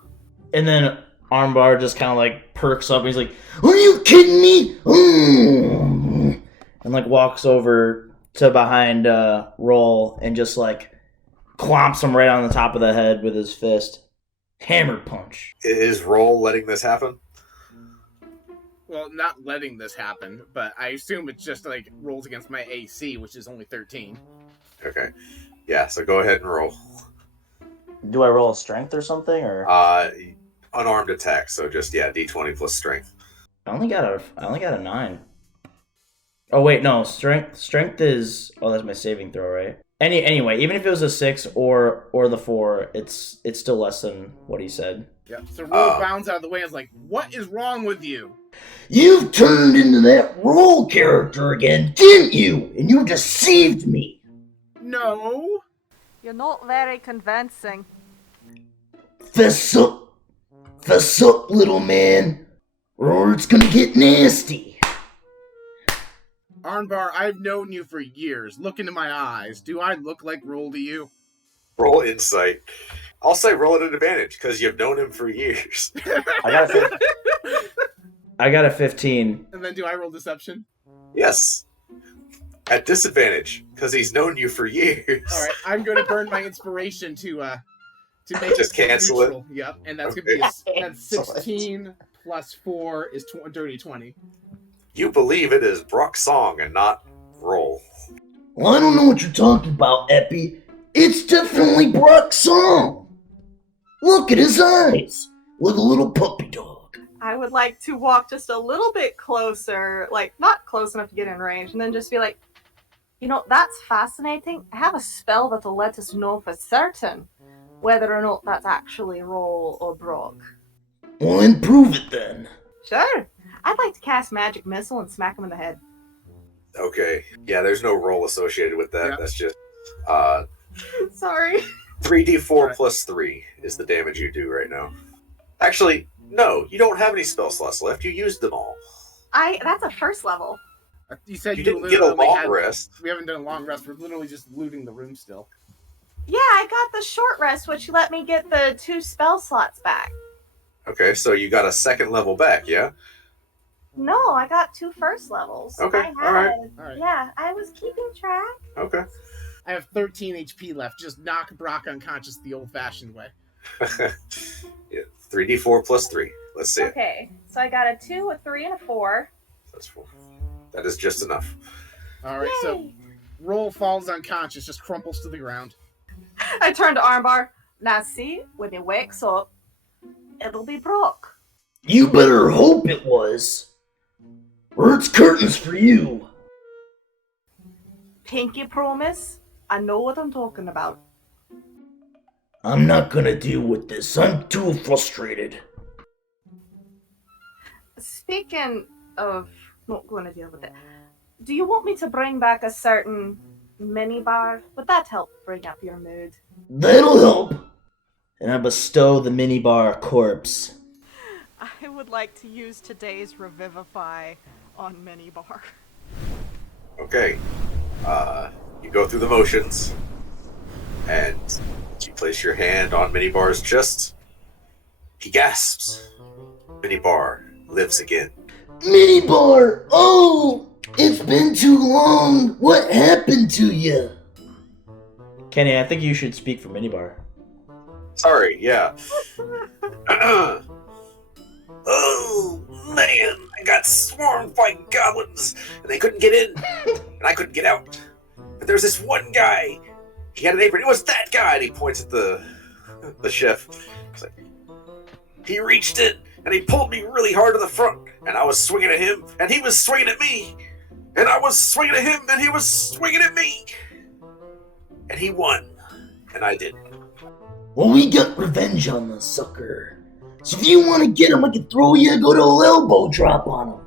And then Armbar just kind of like perks up and he's like, Are you kidding me? Mm. and like walks over to behind Roll and just like clomps him right on the top of the head with his fist. Hammer punch. Is Roll letting this happen? Well, not letting this happen, but I assume it's just like rolls against my AC, which is only 13. Okay. Yeah, so go ahead and roll. Do I roll a strength or something, or? Unarmed attack, so just, D20 plus strength. I only got a 9. Oh wait, no, strength is, that's my saving throw, right? Anyway, even if it was a 6 or the 4, it's still less than what he said. Yeah. So Roll bounds out of the way and is like, "What is wrong with you?" You've turned into that Roll character again, didn't you? And you deceived me. No. You're not very convincing. Fess up, little man, or it's gonna get nasty. Arnbar, I've known you for years. Look into my eyes. Do I look like Roll to you? Roll insight. I'll say roll at an advantage, because you've known him for years. I got a 15. And then do I roll deception? Yes. At disadvantage, because he's known you for years. All right, I'm going to burn my inspiration to make just cancel neutral. It. Yep, and that's okay. going to be that's 16 plus 4 is dirty 20. You believe it is Brock's song and not Roll. Well, I don't know what you're talking about, Epi. It's definitely Brock's song. Look at his eyes, like a little puppy dog. I would like to walk just a little bit closer, like not close enough to get in range, and then just be like, that's fascinating. I have a spell that'll let us know for certain whether or not that's actually Roll or Brock. Well, then prove it then. Sure. I'd like to cast Magic Missile and smack him in the head. Okay. Yeah, there's no roll associated with that. Yep. That's just Sorry. 3d4 plus 3 is the damage you do right now. Actually, no, you don't have any spell slots left. You used them all. That's a first level. You said you didn't get a long rest. We haven't done a long rest. We're literally just looting the room still. Yeah, I got the short rest, which let me get the 2 spell slots back. Okay, so you got a second level back, yeah? No, I got 2 first levels. Okay, all right. Yeah, I was keeping track. Okay. I have 13 HP left. Just knock Brock unconscious the old-fashioned way. Yeah, 3d4 plus 3. Let's see it. Okay, so I got a 2, a 3, and a 4. That's 4. That is just enough. All right, so Roll falls unconscious, just crumples to the ground. I turn to Armbar. Now see, when he wakes up, it'll be Brock. You better hope it was. Or it's curtains for you. Pinky promise, I know what I'm talking about. I'm not gonna deal with this. I'm too frustrated. Speaking of not going to deal with it, do you want me to bring back a certain minibar? Would that help bring up your mood? That'll help. And I bestow the minibar corpse. I would like to use today's Revivify on minibar. Okay. You go through the motions, and you place your hand on Minibar's chest. He gasps. Minibar lives again. Minibar! Oh! It's been too long! What happened to you? Kenny, I think you should speak for minibar. Sorry, yeah. Oh, man, I got swarmed by goblins, and they couldn't get in, and I couldn't get out. But there's this one guy. He had an apron. It was that guy, and he points at the chef. He's like, he reached in, and he pulled me really hard to the front, and I was swinging at him, and he was swinging at me, and I was swinging at him, and he was swinging at me, and he won, and I didn't. Well, we got revenge on the sucker. So if you want to get him, I can throw you a good old elbow drop on him.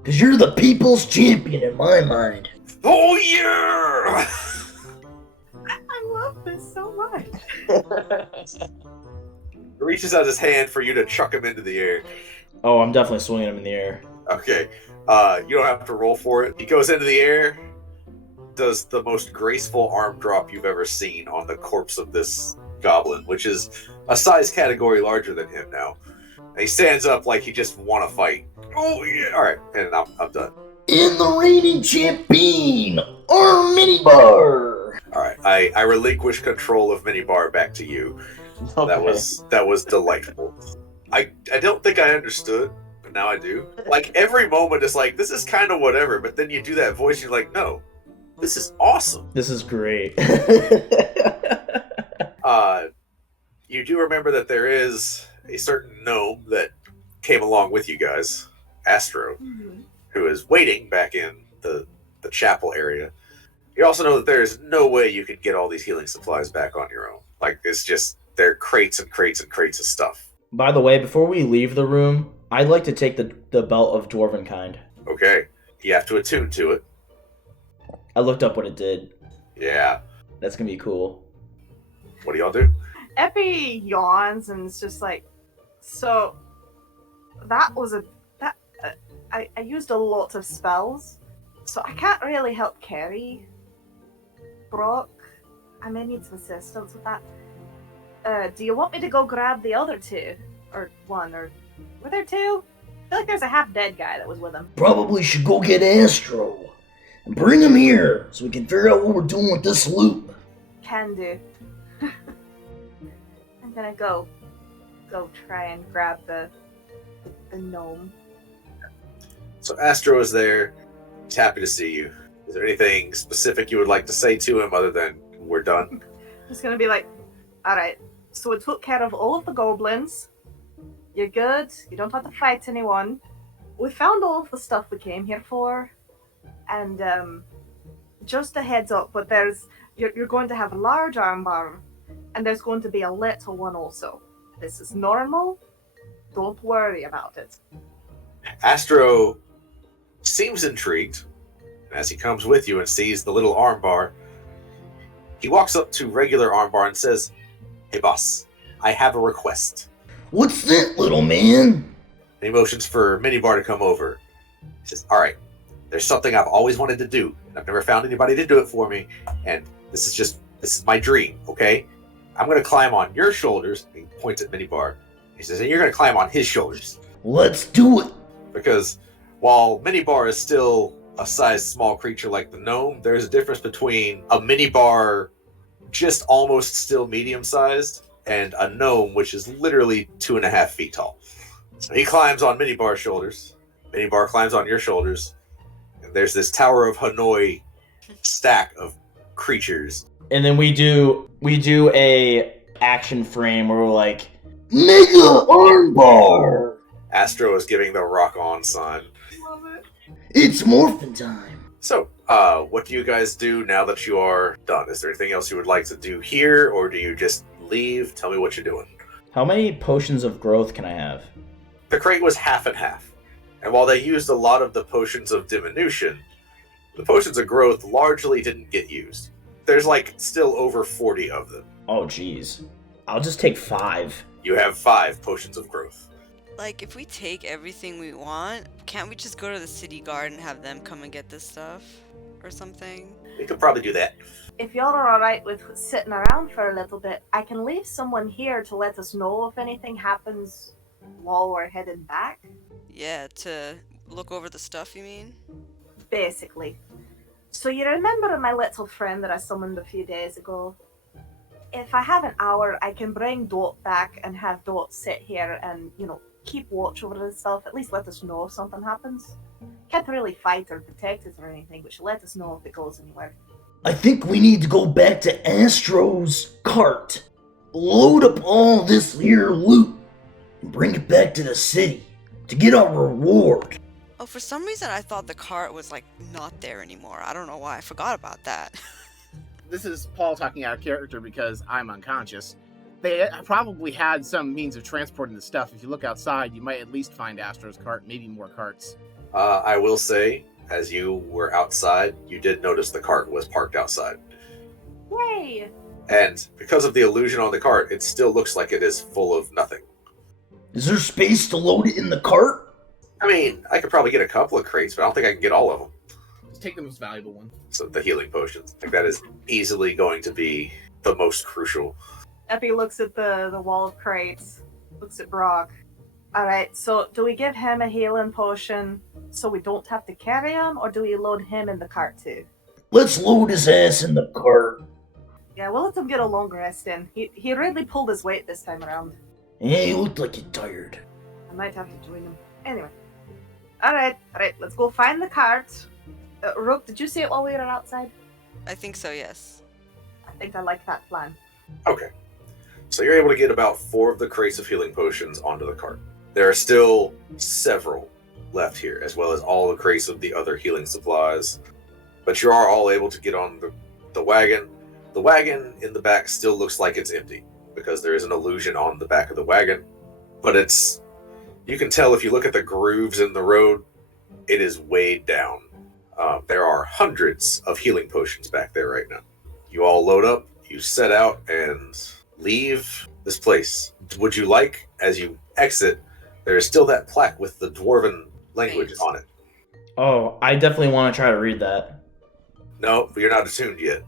Because you're the people's champion in my mind. Oh, yeah! I love this so much. He reaches out his hand for you to chuck him into the air. Oh, I'm definitely swinging him in the air. Okay. You don't have to roll for it. He goes into the air, does the most graceful arm drop you've ever seen on the corpse of this goblin, which is a size category larger than him now. And he stands up like he just won a fight. Oh, yeah. All right, and I'm done. In the reigning champion, our minibar. All right, I relinquish control of Minibar back to you. Okay. That was delightful. I don't think I understood, but now I do. Like, every moment is like, this is kind of whatever, but then you do that voice, you're like, no, this is awesome. This is great. You do remember that there is a certain gnome that came along with you guys, Astro, who is waiting back in the chapel area. You also know that there's no way you can get all these healing supplies back on your own. Like, it's just, they're crates and crates and crates of stuff. By the way, before we leave the room, I'd like to take the belt of Dwarven kind. Okay, you have to attune to it. I looked up what it did. Yeah. That's gonna be cool. What do y'all do? Epi yawns and is just like, so that was I used a lot of spells, so I can't really help carry Brock. I may need some assistance with that. Do you want me to go grab the other two? Or one, or were there two? I feel like there's a half-dead guy that was with him. Probably should go get Astro. And bring him here, so we can figure out what we're doing with this loot. Can do. I'm gonna go try and grab the gnome. So Astro is there. He's happy to see you. Is there anything specific you would like to say to him other than we're done? Just gonna be like, alright, so we took care of all of the goblins. You're good. You don't have to fight anyone. We found all of the stuff we came here for. And just a heads up, but you're going to have a large armbar, and there's going to be a little one also. This is normal. Don't worry about it. Astro seems intrigued. As he comes with you and sees the little armbar, he walks up to regular armbar and says, "Hey boss, I have a request." What's that, little man? And he motions for Minibar to come over. He says, "All right, there's something I've always wanted to do, and I've never found anybody to do it for me, and this is my dream, okay? I'm going to climb on your shoulders," and he points at Minibar. He says, "and you're going to climb on his shoulders." Let's do it. Because while Minibar is still a size small creature like the gnome, there's a difference between a Minibar just almost still medium-sized and a gnome which is literally 2.5 feet tall. So he climbs on Minibar's shoulders. Minibar climbs on your shoulders. And there's this Tower of Hanoi stack of creatures. And then we do a action frame where we're like, Mega armbar! Astro is giving the rock on sign. Love it. It's morphin' time. So, what do you guys do now that you are done? Is there anything else you would like to do here, or do you just leave? Tell me what you're doing. how many potions of growth can I have? The crate was half and half. And while they used a lot of the potions of diminution, the potions of growth largely didn't get used. There's like still over 40 of them. Oh, jeez. I'll just take 5. You have 5 potions of growth. Like, if we take everything we want, can't we just go to the city guard and have them come and get this stuff? Or something? We could probably do that. If y'all are alright with sitting around for a little bit, I can leave someone here to let us know if anything happens while we're heading back. Yeah, to look over the stuff, you mean? Basically. So you remember my little friend that I summoned a few days ago? If I have an hour, I can bring Dot back and have Dot sit here and, keep watch over the stuff. At least let us know if something happens. Can't really fight or protect us or anything, but she'll let us know if it goes anywhere. I think we need to go back to Astro's cart. Load up all this here loot and bring it back to the city to get our reward. Oh, for some reason I thought the cart was, not there anymore. I don't know why. I forgot about that. This is Paul talking out of character because I'm unconscious. They probably had some means of transporting the stuff. If you look outside, you might at least find Astro's cart, maybe more carts. I will say, as you were outside, you did notice the cart was parked outside. Yay! And because of the illusion on the cart, it still looks like it is full of nothing. Is there space to load it in the cart? I mean, I could probably get a couple of crates, but I don't think I can get all of them. Just take the most valuable one. So the healing potions. That is easily going to be the most crucial. Epi looks at the wall of crates, looks at Brock. Alright, so do we give him a healing potion so we don't have to carry him, or do we load him in the cart too? Let's load his ass in the cart. Yeah, we'll let him get a long rest in. He really pulled his weight this time around. Yeah, he looked like he's tired. I might have to join him. Anyway. Alright, let's go find the cart. Rook, did you see it while we were outside? I think so, yes. I think I like that plan. Okay. So you're able to get about 4 of the crates of healing potions onto the cart. There are still several left here, as well as all the crates of the other healing supplies. But you are all able to get on the wagon. The wagon in the back still looks like it's empty, because there is an illusion on the back of the wagon. But you can tell if you look at the grooves in the road, it is weighed down. There are hundreds of healing potions back there right now. You all load up, you set out, and leave this place. Would you like, as you exit, there is still that plaque with the dwarven language on it. Oh, I definitely want to try to read that. No, you're not attuned yet.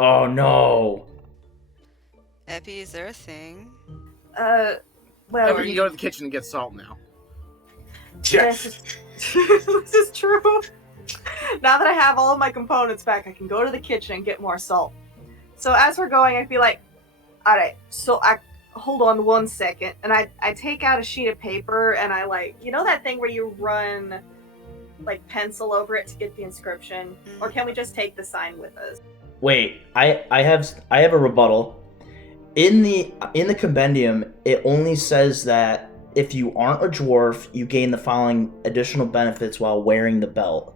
Oh, no. Epi, is there a thing? Well... We can go to the kitchen and get salt now. Yeah. This is true. Now that I have all of my components back, I can go to the kitchen and get more salt. So as we're going, I'd be like, alright, so I hold on 1 second, and I take out a sheet of paper, and I that thing where you run pencil over it to get the inscription? Or can we just take the sign with us? Wait, I have a rebuttal. In the compendium, it only says that if you aren't a dwarf, you gain the following additional benefits while wearing the belt.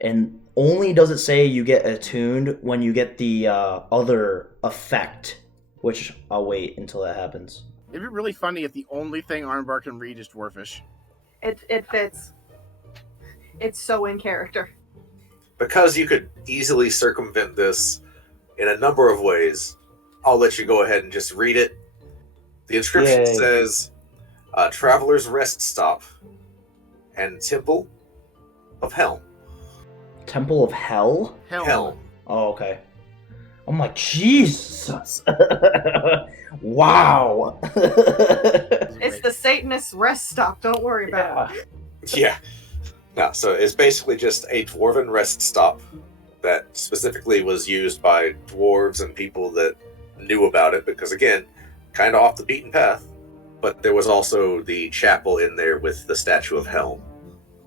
And only does it say you get attuned when you get the other effect, which I'll wait until that happens. It'd be really funny if the only thing Armbar can read is dwarfish. It fits. It's so in character. Because you could easily circumvent this in a number of ways, I'll let you go ahead and just read it. The inscription Yay. says, Traveler's Rest Stop and Temple of Helm. Temple of Hell? Helm. Oh, okay. I'm like, Jesus! Wow! It's the Satanist rest stop, don't worry about it. Yeah. No, so it's basically just a dwarven rest stop that specifically was used by dwarves and people that knew about it, because again, kind of off the beaten path. But there was also the chapel in there with the statue of Helm.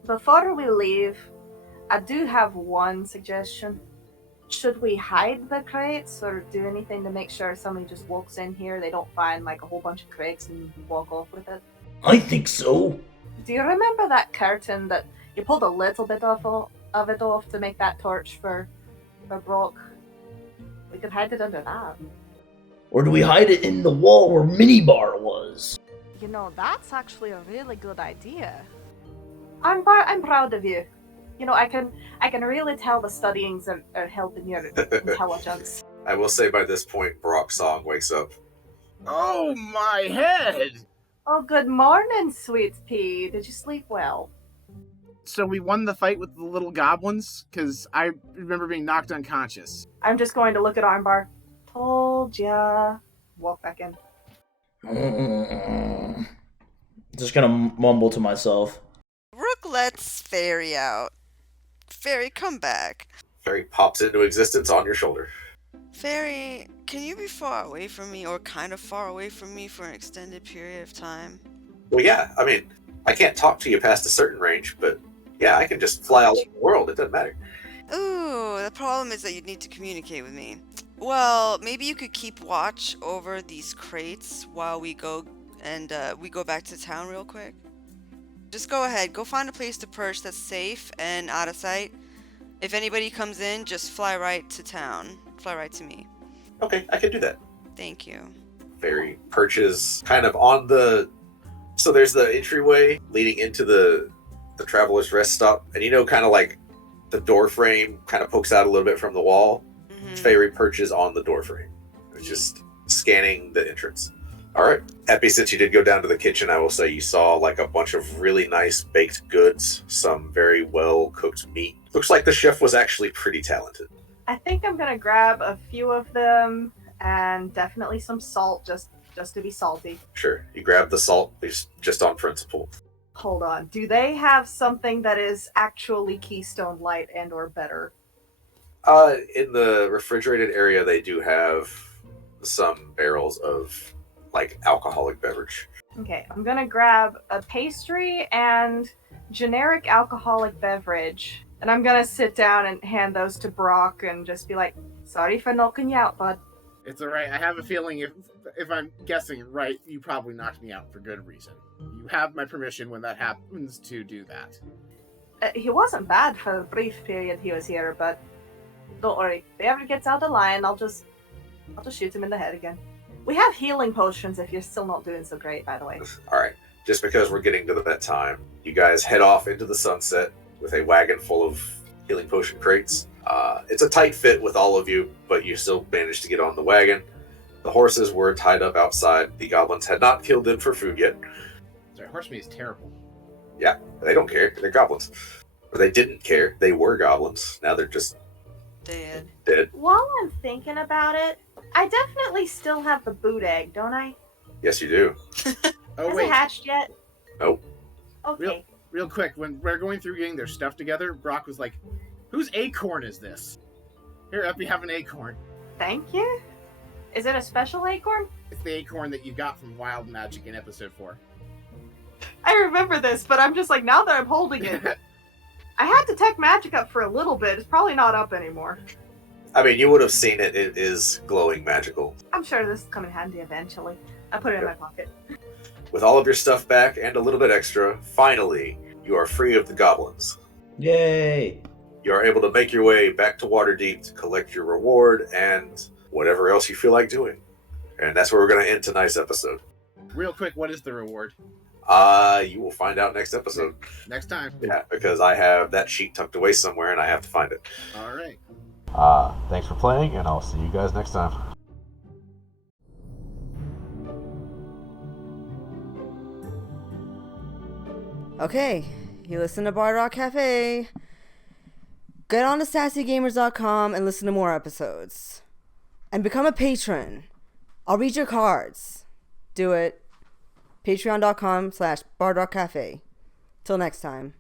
Before we leave, I do have one suggestion. Should we hide the crates or do anything to make sure if somebody just walks in here, they don't find like a whole bunch of crates and walk off with it? I think so. Do you remember that curtain that you pulled a little bit of it off to make that torch for Brock? We could hide it under that. Or do we hide it in the wall where Minibar was? You know, that's actually a really good idea. I'm proud of you. You know, I can really tell the studyings are helping your intelligence. I will say by this point, Brock's song wakes up. Oh, my head! Oh, good morning, sweet pea. Did you sleep well? So we won the fight with the little goblins? Because I remember being knocked unconscious. I'm just going to look at Armbar. Told ya. Walk back in. Just gonna mumble to myself. Rook lets Fairy out. Fairy, come back. Fairy pops into existence on your shoulder. Fairy, can you be far away from me or kind of far away from me for an extended period of time? Well, yeah, I mean, I can't talk to you past a certain range, but yeah, I can just fly all over the world. It doesn't matter. Ooh, the problem is that you'd need to communicate with me. Well, maybe you could keep watch over these crates while we go back to town real quick. Just go ahead, go find a place to perch that's safe and out of sight. If anybody comes in, just fly right to town. Fly right to me. Okay, I can do that. Thank you. Fairy perches kind of on the... So there's the entryway leading into the Traveler's Rest stop. And you know, kind of like the door frame kind of pokes out a little bit from the wall. Mm-hmm. Fairy perches on the door frame. It's just scanning the entrance. All right. Epi, since you did go down to the kitchen, I will say you saw like a bunch of really nice baked goods, some very well cooked meat. Looks like the chef was actually pretty talented. I think I'm gonna grab a few of them and definitely some salt just to be salty. Sure. You grab the salt just on principle. Hold on. Do they have something that is actually Keystone Light and or better? In the refrigerated area, they do have some barrels of like alcoholic beverage. Okay, I'm gonna grab a pastry and generic alcoholic beverage. And I'm gonna sit down and hand those to Brock and just be like, sorry for knocking you out, bud. It's alright. I have a feeling if I'm guessing right, you probably knocked me out for good reason. You have my permission when that happens to do that. He wasn't bad for the brief period he was here, but don't worry. If he ever gets out of line, I'll just shoot him in the head again. We have healing potions if you're still not doing so great, by the way. Alright, just because we're getting to that time, you guys head off into the sunset with a wagon full of healing potion crates. It's a tight fit with all of you, but you still managed to get on the wagon. The horses were tied up outside. The goblins had not killed them for food yet. Sorry, horse meat is terrible. Yeah, they don't care. They're goblins. Or they didn't care. They were goblins. Now they're just dead. While I'm thinking about it, I definitely still have the boot egg, don't I? Yes, you do. Oh, Has wait. it hatched yet? Nope. Okay. Real quick, when we're going through getting their stuff together, Brock was like, whose acorn is this? Here, Epi, have an acorn. Thank you. Is it a special acorn? It's the acorn that you got from Wild Magic in episode 4. I remember this, but I'm just like, now that I'm holding it. I had to tech magic up for a little bit. It's probably not up anymore. I mean, you would have seen it. It is glowing magical. I'm sure this will come in handy eventually. I put it in my pocket. With all of your stuff back and a little bit extra, finally, you are free of the goblins. Yay! You are able to make your way back to Waterdeep to collect your reward and whatever else you feel like doing. And that's where we're going to end tonight's episode. Real quick, what is the reward? You will find out next episode. Next time. Yeah, because I have that sheet tucked away somewhere and I have to find it. All right. Thanks for playing, and I'll see you guys next time. Okay, you listen to Bard Rock Cafe. Get on to sassygamers.com and listen to more episodes. And become a patron. I'll read your cards. Do it. Patreon.com/bardrockcafe. Till next time.